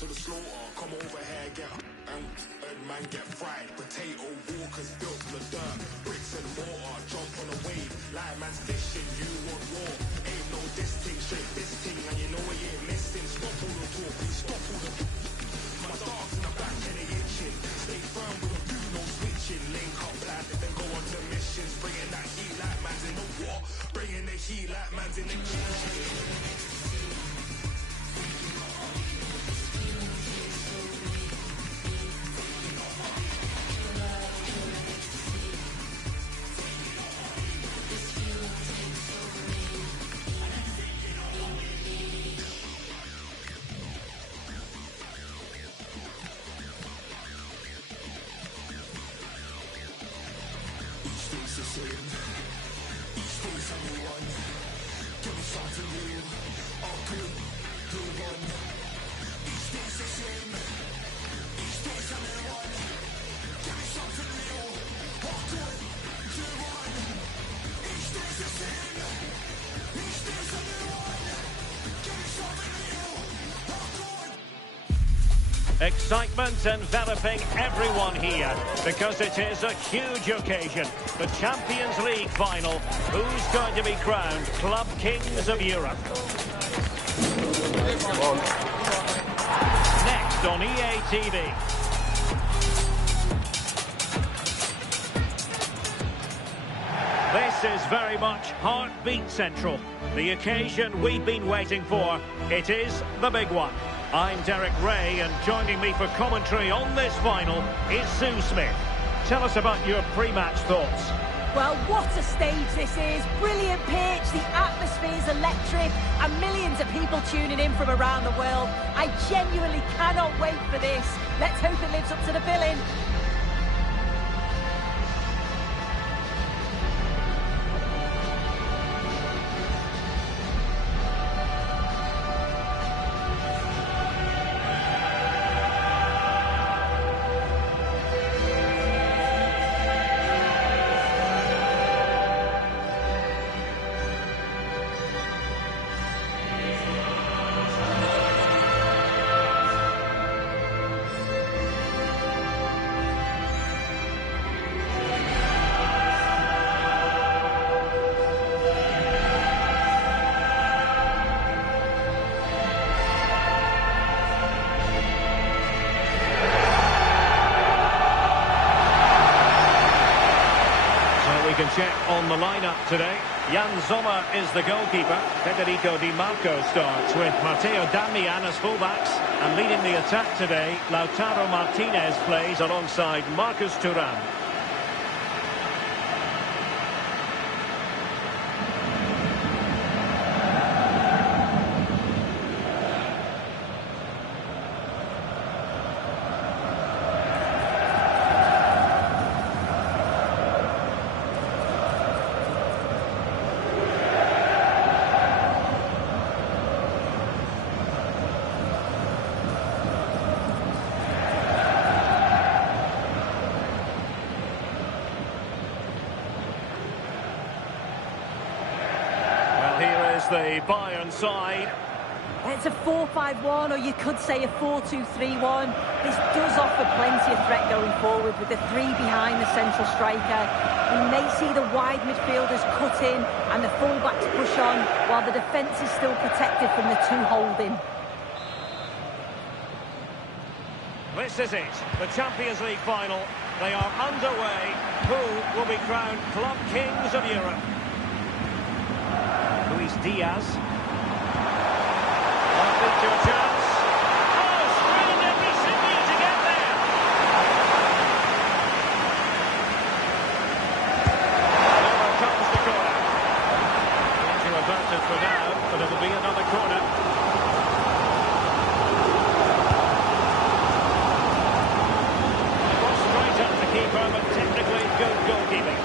To the slaughter, come over here, get and man get fried. Potato walkers built from the dirt, bricks and mortar, jump on a wave. Like man's fishing, you want war. Ain't no this thing, straight this thing, and you know we ain't missing. Stop all the talk, please stop all the. My dogs in the back and they itching. Stay firm with a few, no switching. Link up lad, then go on to missions. Bringing that heat like man's in the war. Bringing the heat like man's in the kitchen. Excitement enveloping everyone here because it is a huge occasion. The Champions League final. Who's going to be crowned Club Kings of Europe? Next on EA TV. This is very much heartbeat central. The occasion we've been waiting for. It is the big one. I'm Derek Ray, and joining me for commentary on this final is Sue Smith. Tell us about your pre-match thoughts. Well, what a stage this is. Brilliant pitch, the atmosphere's electric, and millions of people tuning in from around the world. I genuinely cannot wait for this. Let's hope it lives up to the billing. We can check on the lineup today. Jan Sommer is the goalkeeper. Federico Di Marco starts with Matteo Darmian as fullbacks. And leading the attack today, Lautaro Martinez plays alongside Marcus Thuram. The Bayern side. It's a 4-5-1, or you could say a 4-2-3-1. This does offer plenty of threat going forward with the three behind the central striker. We may see the wide midfielders cut in and the fullbacks push on while the defence is still protected from the two holding. This is it, the Champions League final. They are underway. Who will be crowned Club Kings of Europe? Luis Diaz. Feature chance. Oh, strained every sinew to get there. Now comes the corner. Danger averted for now, but it'll be another corner. Cross straight at the keeper, but technically good goalkeeping.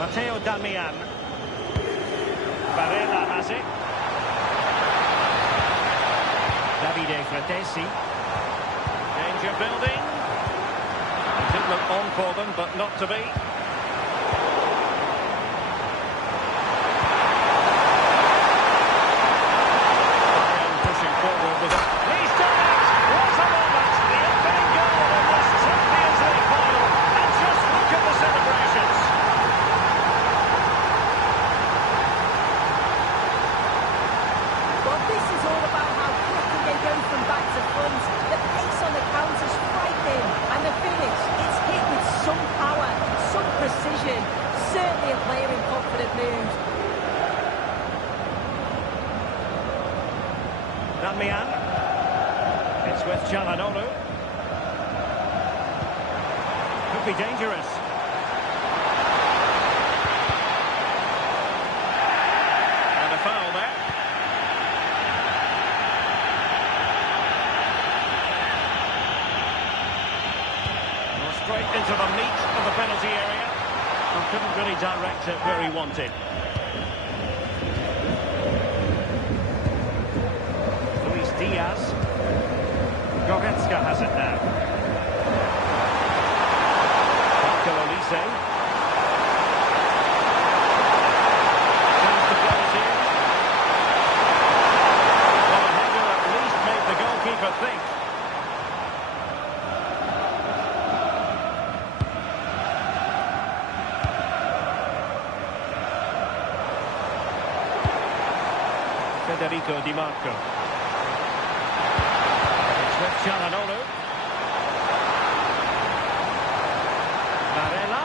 Matteo Darmian. Barella has it. Davide Fratesi. Danger building. It did look on for them, but not to be. Bayern pushing forward with it. He's done it! What a moment! The opening goal in this Champions League final. And just look at the celebrations. This is all about how quickly they go from back to front. The pace on the counter's frightening, and the finish, it's hit with some power, some precision. Certainly a player in confident mood. Darmian. It's with Çalhanoğlu. Could be dangerous. And a foul there. Straight into the meat of the penalty area. And couldn't really direct it where he wanted. Luis Diaz. Goretzka has it now. Marco Olise. Chance to play it in. Well, the header at least made the goalkeeper think. Federico Di Marco. It's with Çalhanoğlu. Barella.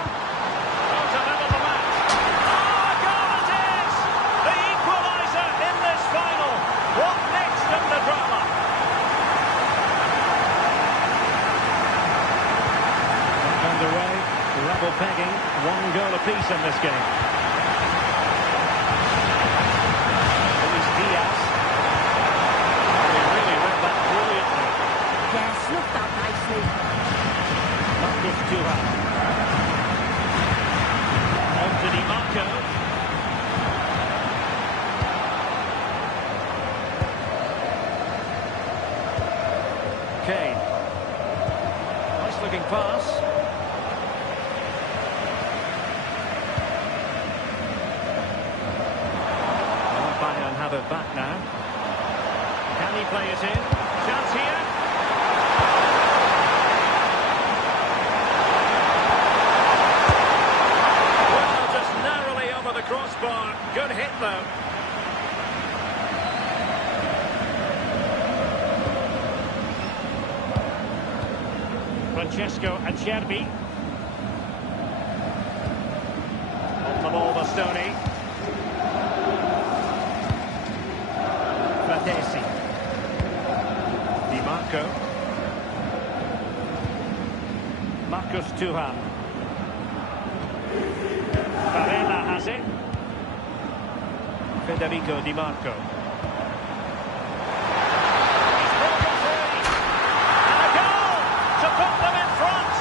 Oh, to level the match. Oh, a goal it is! The equaliser in this final. What next in the drama? Underway, level pegging, 1 goal apiece in this game. Diaz. He really read that brilliantly. Yeah, snuffed that nicely. Marcus Thuram. On to Di Marco. Kane. Nice looking pass. Bayern have it back now. Can he play it in? Chance here. Well, just narrowly over the crossbar. Good hit, though. Francesco Acerbi. Fratesi. Di Marco. Marcus Thuram. Varela has it. Federico Di Marco. He's broken free. And a goal to put them in front.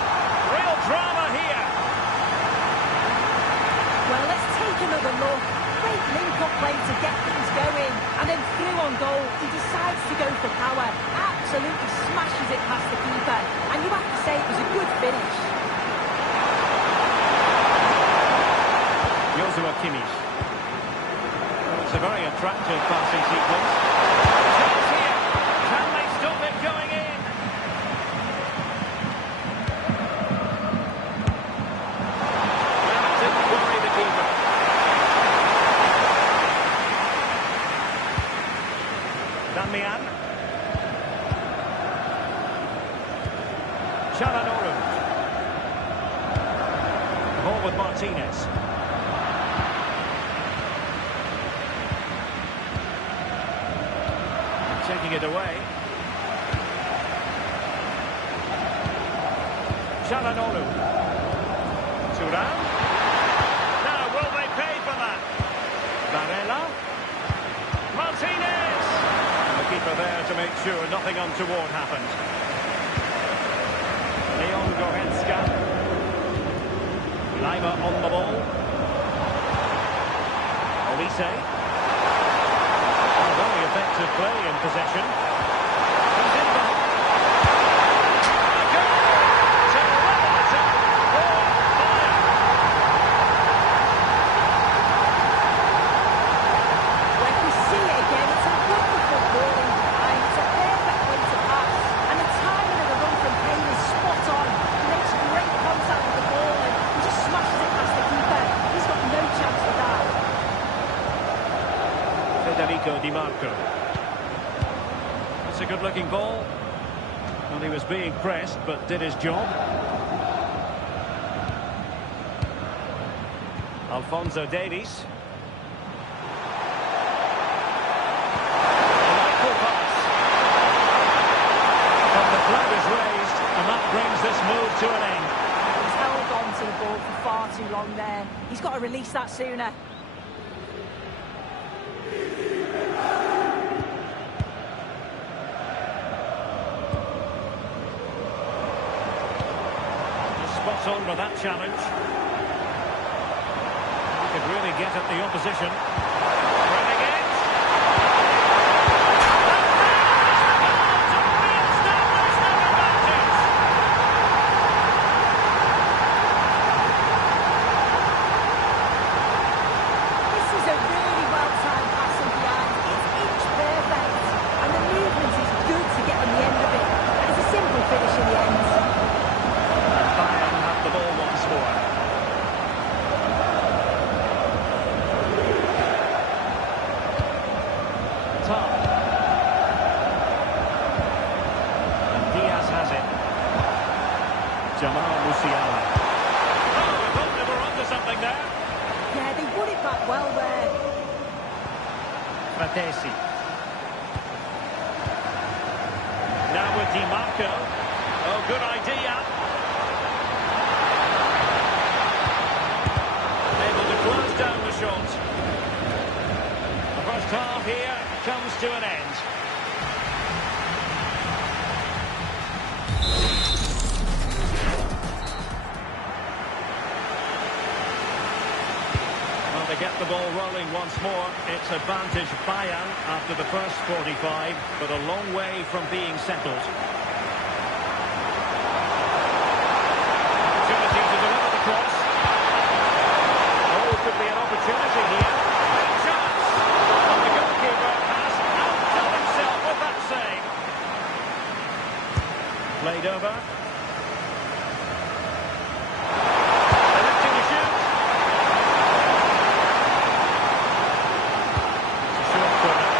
Real drama here. Well, let's take another look. Great link-up play to get things going. And then through on goal, he decides to go for power. Absolutely smashes it past the keeper. And you have to say it was a good finish. Joshua Kimmich. Well, it's a very attractive passing sequence. Chance here. Can they stop it going in? That didn't worry the keeper. Damian. Çalhanoğlu. Ball with Martinez. Taking it away. Çalhanoğlu. Thuram. Now, will they pay for that? Varela. Martinez. The keeper there to make sure nothing untoward happened. Leon Goretzka. Leiber on the ball. Olise. Very effective play in possession. He's in behind. A goal to level it up for Bayern. When we see it again, it's a wonderful ball in behind. It's a perfect way to pass. And the timing of the run from Kane is spot on. He makes great contact with the ball and he just smashes it past the keeper. He's got no chance with that. Federico Di Marco. It's a good-looking ball. Well, he was being pressed, but did his job. Alphonso Davies. Delightful pass. And the flag is raised, and that brings this move to an end. He's held on to the ball for far too long there. He's got to release that sooner. Spot on with that challenge. He could really get at the opposition. Running it. This is a really well-timed pass in behind. It's inch perfect. And the movement is good to get on the end of it. And it's a simple finish in the end. Bayern have the ball once more. Top. And Diaz has it. Jamal Musiala. Oh, I thought they were onto something there. Yeah, they won it back well there. Fratesi. Now with Di Marco. Oh, good idea. Able to close down the shot. The first half here comes to an end. Well, they get the ball rolling once more. It's advantage Bayern after the first 45, but a long way from being settled. Opportunity to deliver the cross. Oh, could be an opportunity here. Big chance. And the goalkeeper has outdone himself with that save. Played over. Electing to shoot. It's a short corner.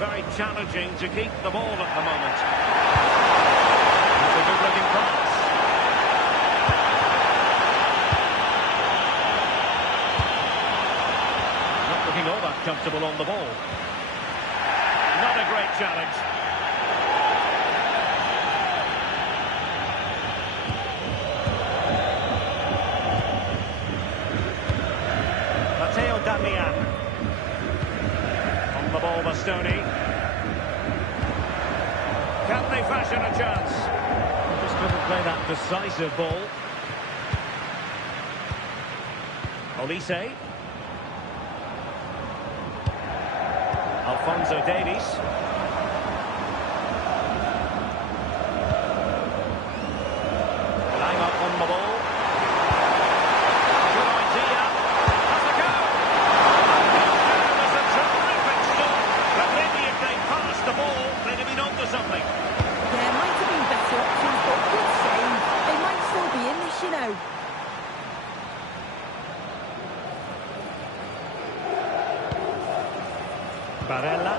very challenging to keep the ball at the moment. That's a good-looking pass. Not looking all that comfortable on the ball. Not a great challenge. On the ball, Bastoni. Can they fashion a chance? Just couldn't play that decisive ball. Olise. Alphonso Davies. Lima on the ball. Good idea. Has a go. There's a terrific stop. But maybe if they passed the ball, they'd have been onto something. Yeah, might have been better options, but good save. They might still be in this, you know. Barella.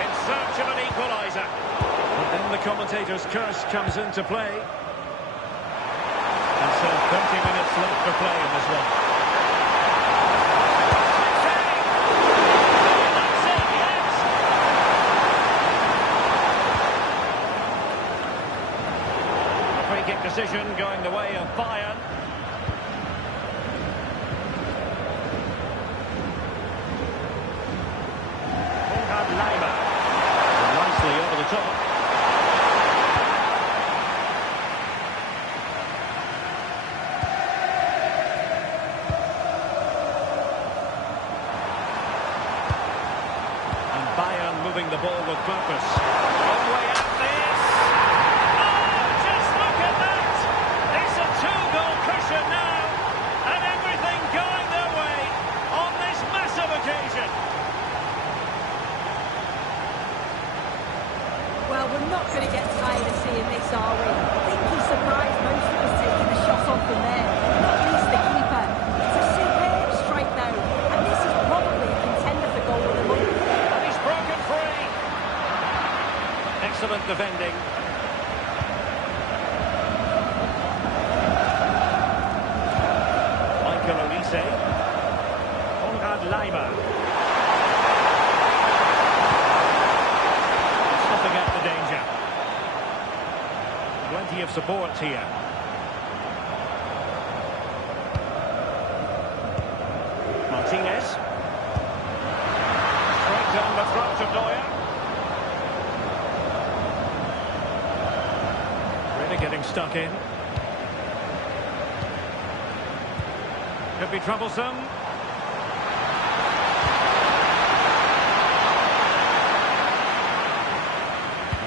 In search of an equaliser. But then the commentator's curse comes into play. And so 30 minutes left for play in this one. That's it, yes! A free kick decision going the way of Bayern. Lima. Nicely over the top. And Bayern moving the ball with purpose. Long way out this. Oh, just look at that! It's a two-goal cushion now. And everything going their way on this massive occasion. Well, we're not going to get tired of seeing this, are we? I think he's surprised most of us taking the shot on from there. Not least the keeper. It's a superb strike, though. And this is probably a contender for goal of the month. And he's broken free. Excellent defending. Michael Olise. Konrad Lima. Stopping out the danger. Plenty of support here. Martinez. Straight down the throat of Neuer. Really getting stuck in. Could be troublesome.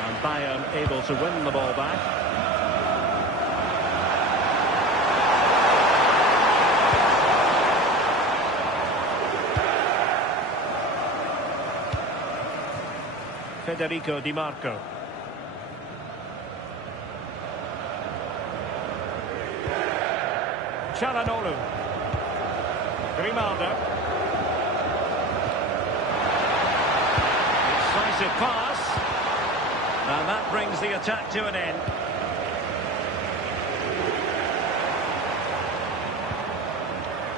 And Bayern able to win the ball back. Federico Di Marco. Çalhanoğlu. Grimaldo. Decisive pass. And that brings the attack to an end.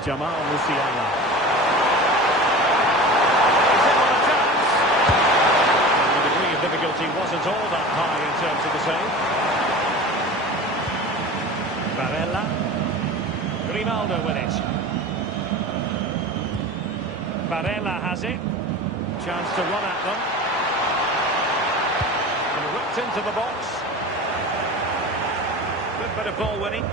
Jamal Musiala. He's in on a chance. And the degree of difficulty wasn't all that high in terms of the save. Barella. Grimaldo with it. Barella has it. Chance to run at them. And whipped into the box. Good bit of ball winning.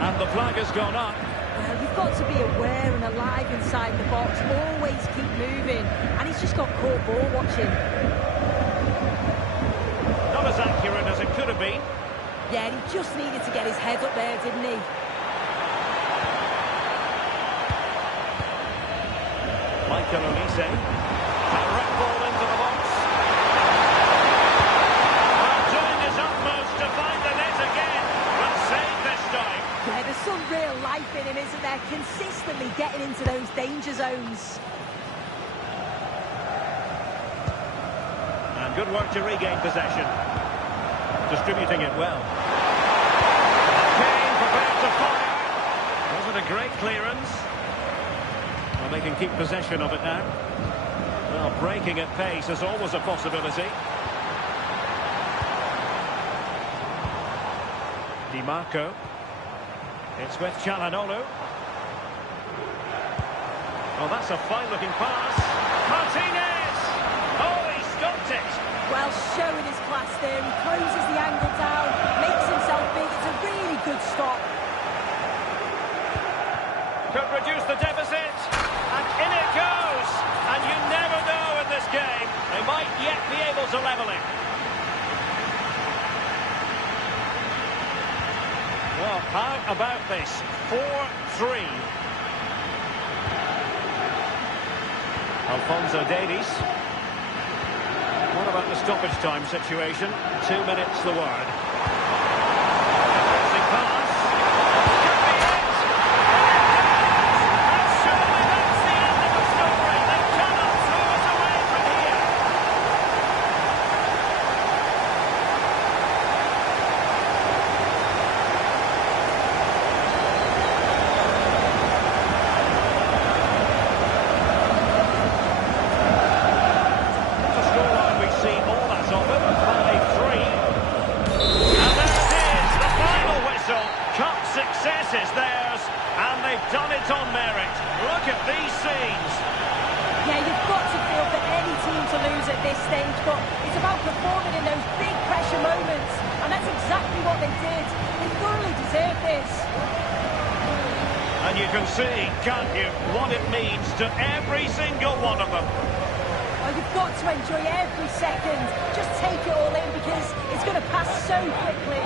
And the flag has gone up. Well, you've got to be aware and alive inside the box. Always keep moving. And he's just got caught ball watching. Not as accurate as it could have been. Yeah, he just needed to get his head up there, didn't he? Michael Olise. Direct ball into the box. Well, doing his utmost to find the net again, but saved this time. Yeah, there's some real Good work to regain possession. Distributing it well. Kane prepared to fire. Wasn't a great clearance. Well, they can keep possession of it now. Well, breaking at pace is always a possibility. Di Marco. It's with Çalhanoğlu. Well, that's a fine-looking pass. Martinez! Oh, he stopped it! Well, showing his class there. He closes the angle down, makes himself big. It's a really good stop. Could reduce the deficit. And in it goes! And you never know in this game. They might yet be able to level it. Well, how about this? 4-3. Alphonso Davies. What about the stoppage time situation? 2 minutes the word. Passing pass. Could be it. And surely that's the end of the story. They cannot throw us away from here. It's a scoreline we've seen all that often. 5-3. And there it is, the final whistle. Cup success is theirs, and they've done it on merit. Look at these scenes. Yeah, you've got to feel for any team to lose at this stage, but it's about performing in those big pressure moments, and that's exactly what they did. They thoroughly deserve this. And you can see, can't you, what it means to every single one of them. Oh, you've got to enjoy every second. Just take it all in because it's going to pass so quickly.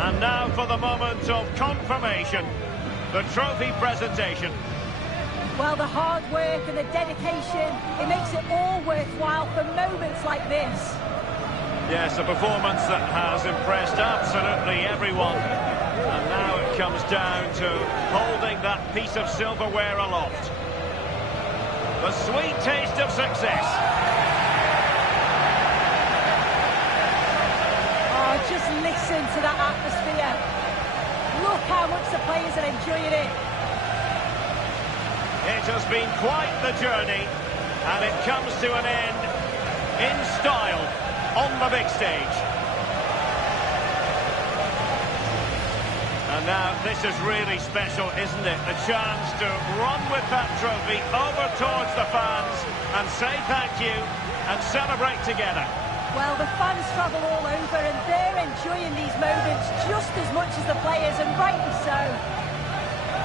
And now for the moment of confirmation, the trophy presentation. Well, the hard work and the dedication, it makes it all worthwhile for moments like this. Yes, a performance that has impressed absolutely everyone. And now it comes down to holding that piece of silverware aloft. The sweet taste of success. Oh, just listen to that atmosphere. Look how much the players are enjoying it. It has been quite the journey, and it comes to an end in style on the big stage. And now this is really special, isn't it? The chance to run with that trophy over towards the fans and say thank you and celebrate together. Well, the fans travel all over and they're enjoying these moments just as much as the players, and rightly so.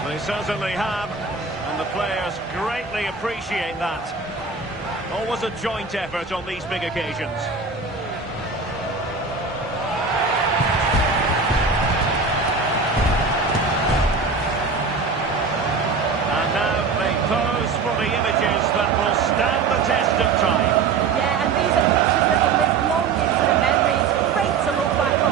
They certainly have, and the players greatly appreciate that. Always a joint effort on these big occasions. And now they pose for the images that will stand the test of time. Yeah, and these are pictures that will live long into the memory. It's great to look back on.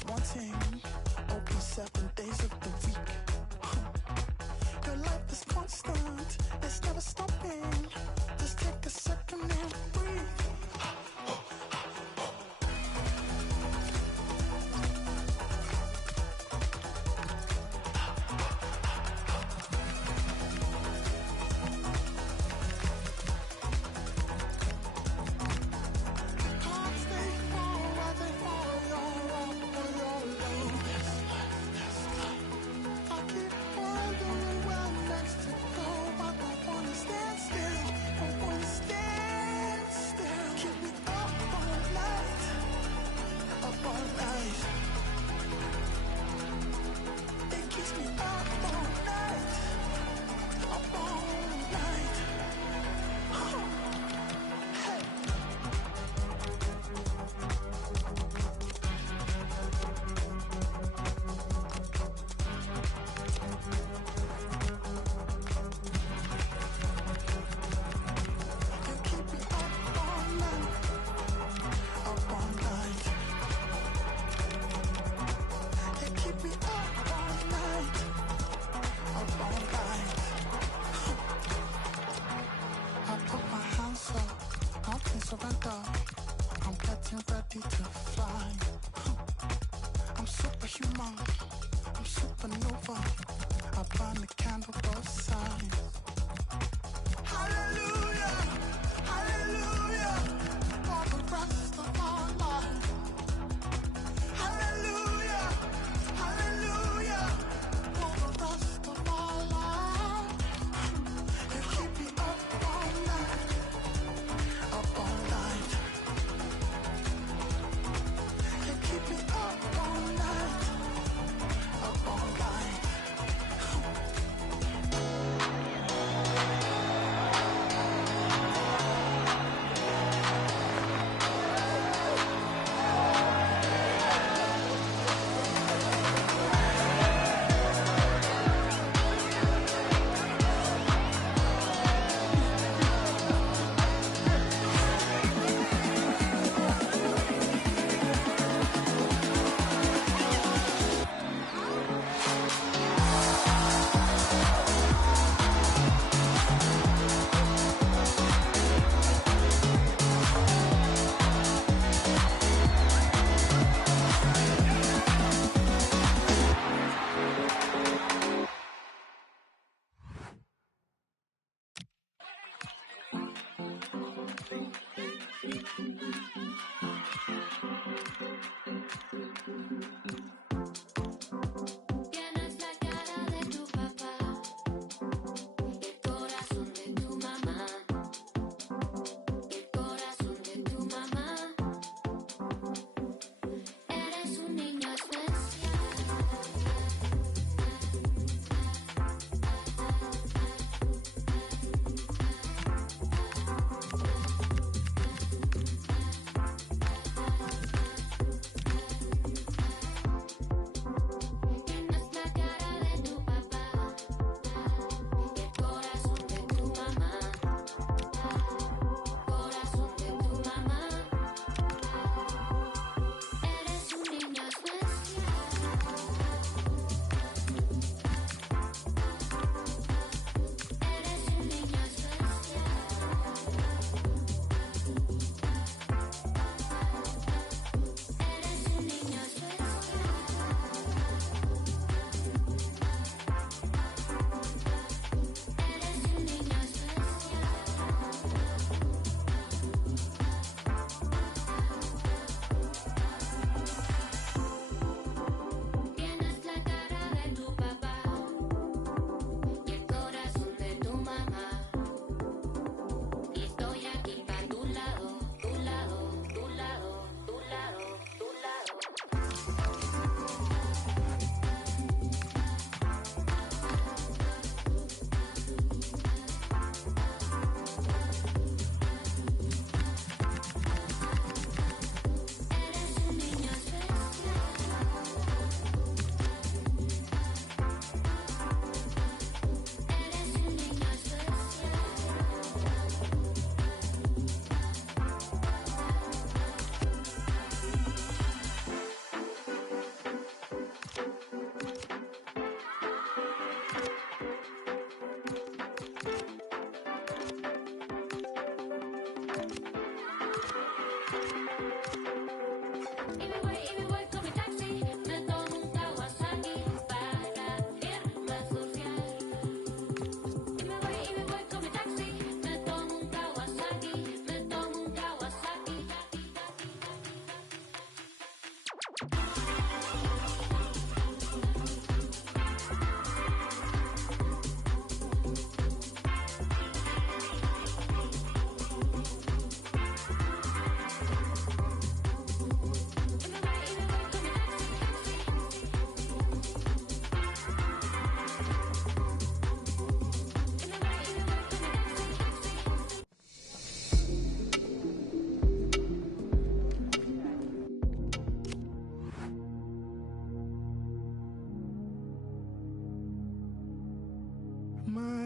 just one thing. Open 7 days of the week. Your life is constant, it's never stopping. Just take a second and breathe. I'm getting ready to fly. I'm superhuman, I'm supernova. I burn the candle both sides. Hallelujah, hallelujah, for the rest of our life. Hallelujah, hallelujah, for the rest of our life. You keep me up all night, up all night. You keep me up all night, up all night.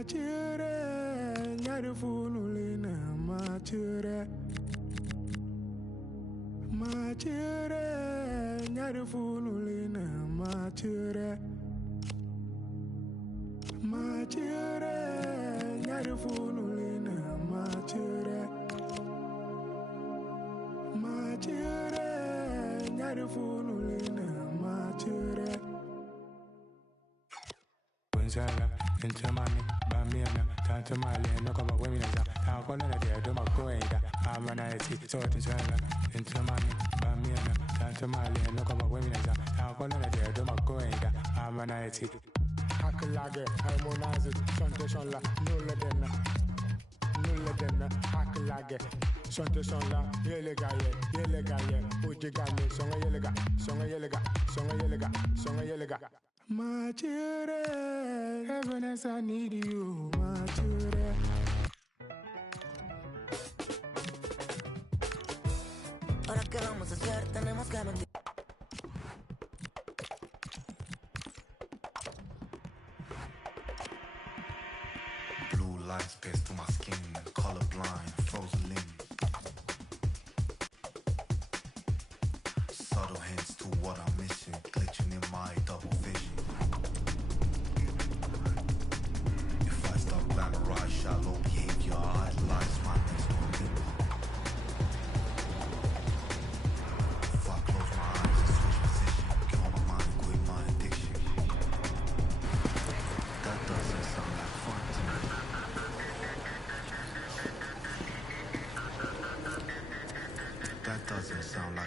Machere, Yadufunulina, Machere. Machere, Yadufunulina, Machere. Machere, Yadufunulina, Machere. Machere, Yadufunulina, Machere. Gonzala, Intamani, Bamiana, Tantamali, no cover women as a Tampona, the Domacoeda, Amanati, Sortizala, Intamani, Bamiana, Tantamali, no cover women as a Tampona, the Domacoeda, Amanati. Hakalage, harmonize it, Santashonla, Nulla Hakalage, Santashonla, Yelegaye, Ujigami, Songa Yelega. Machere, heaven as I need you, Machere. Ahora qué vamos a hacer, tenemos que mentir. Blue lights pierced through my skin, colorblind, frozen limb. Subtle hints to what I'm missing, glitching in my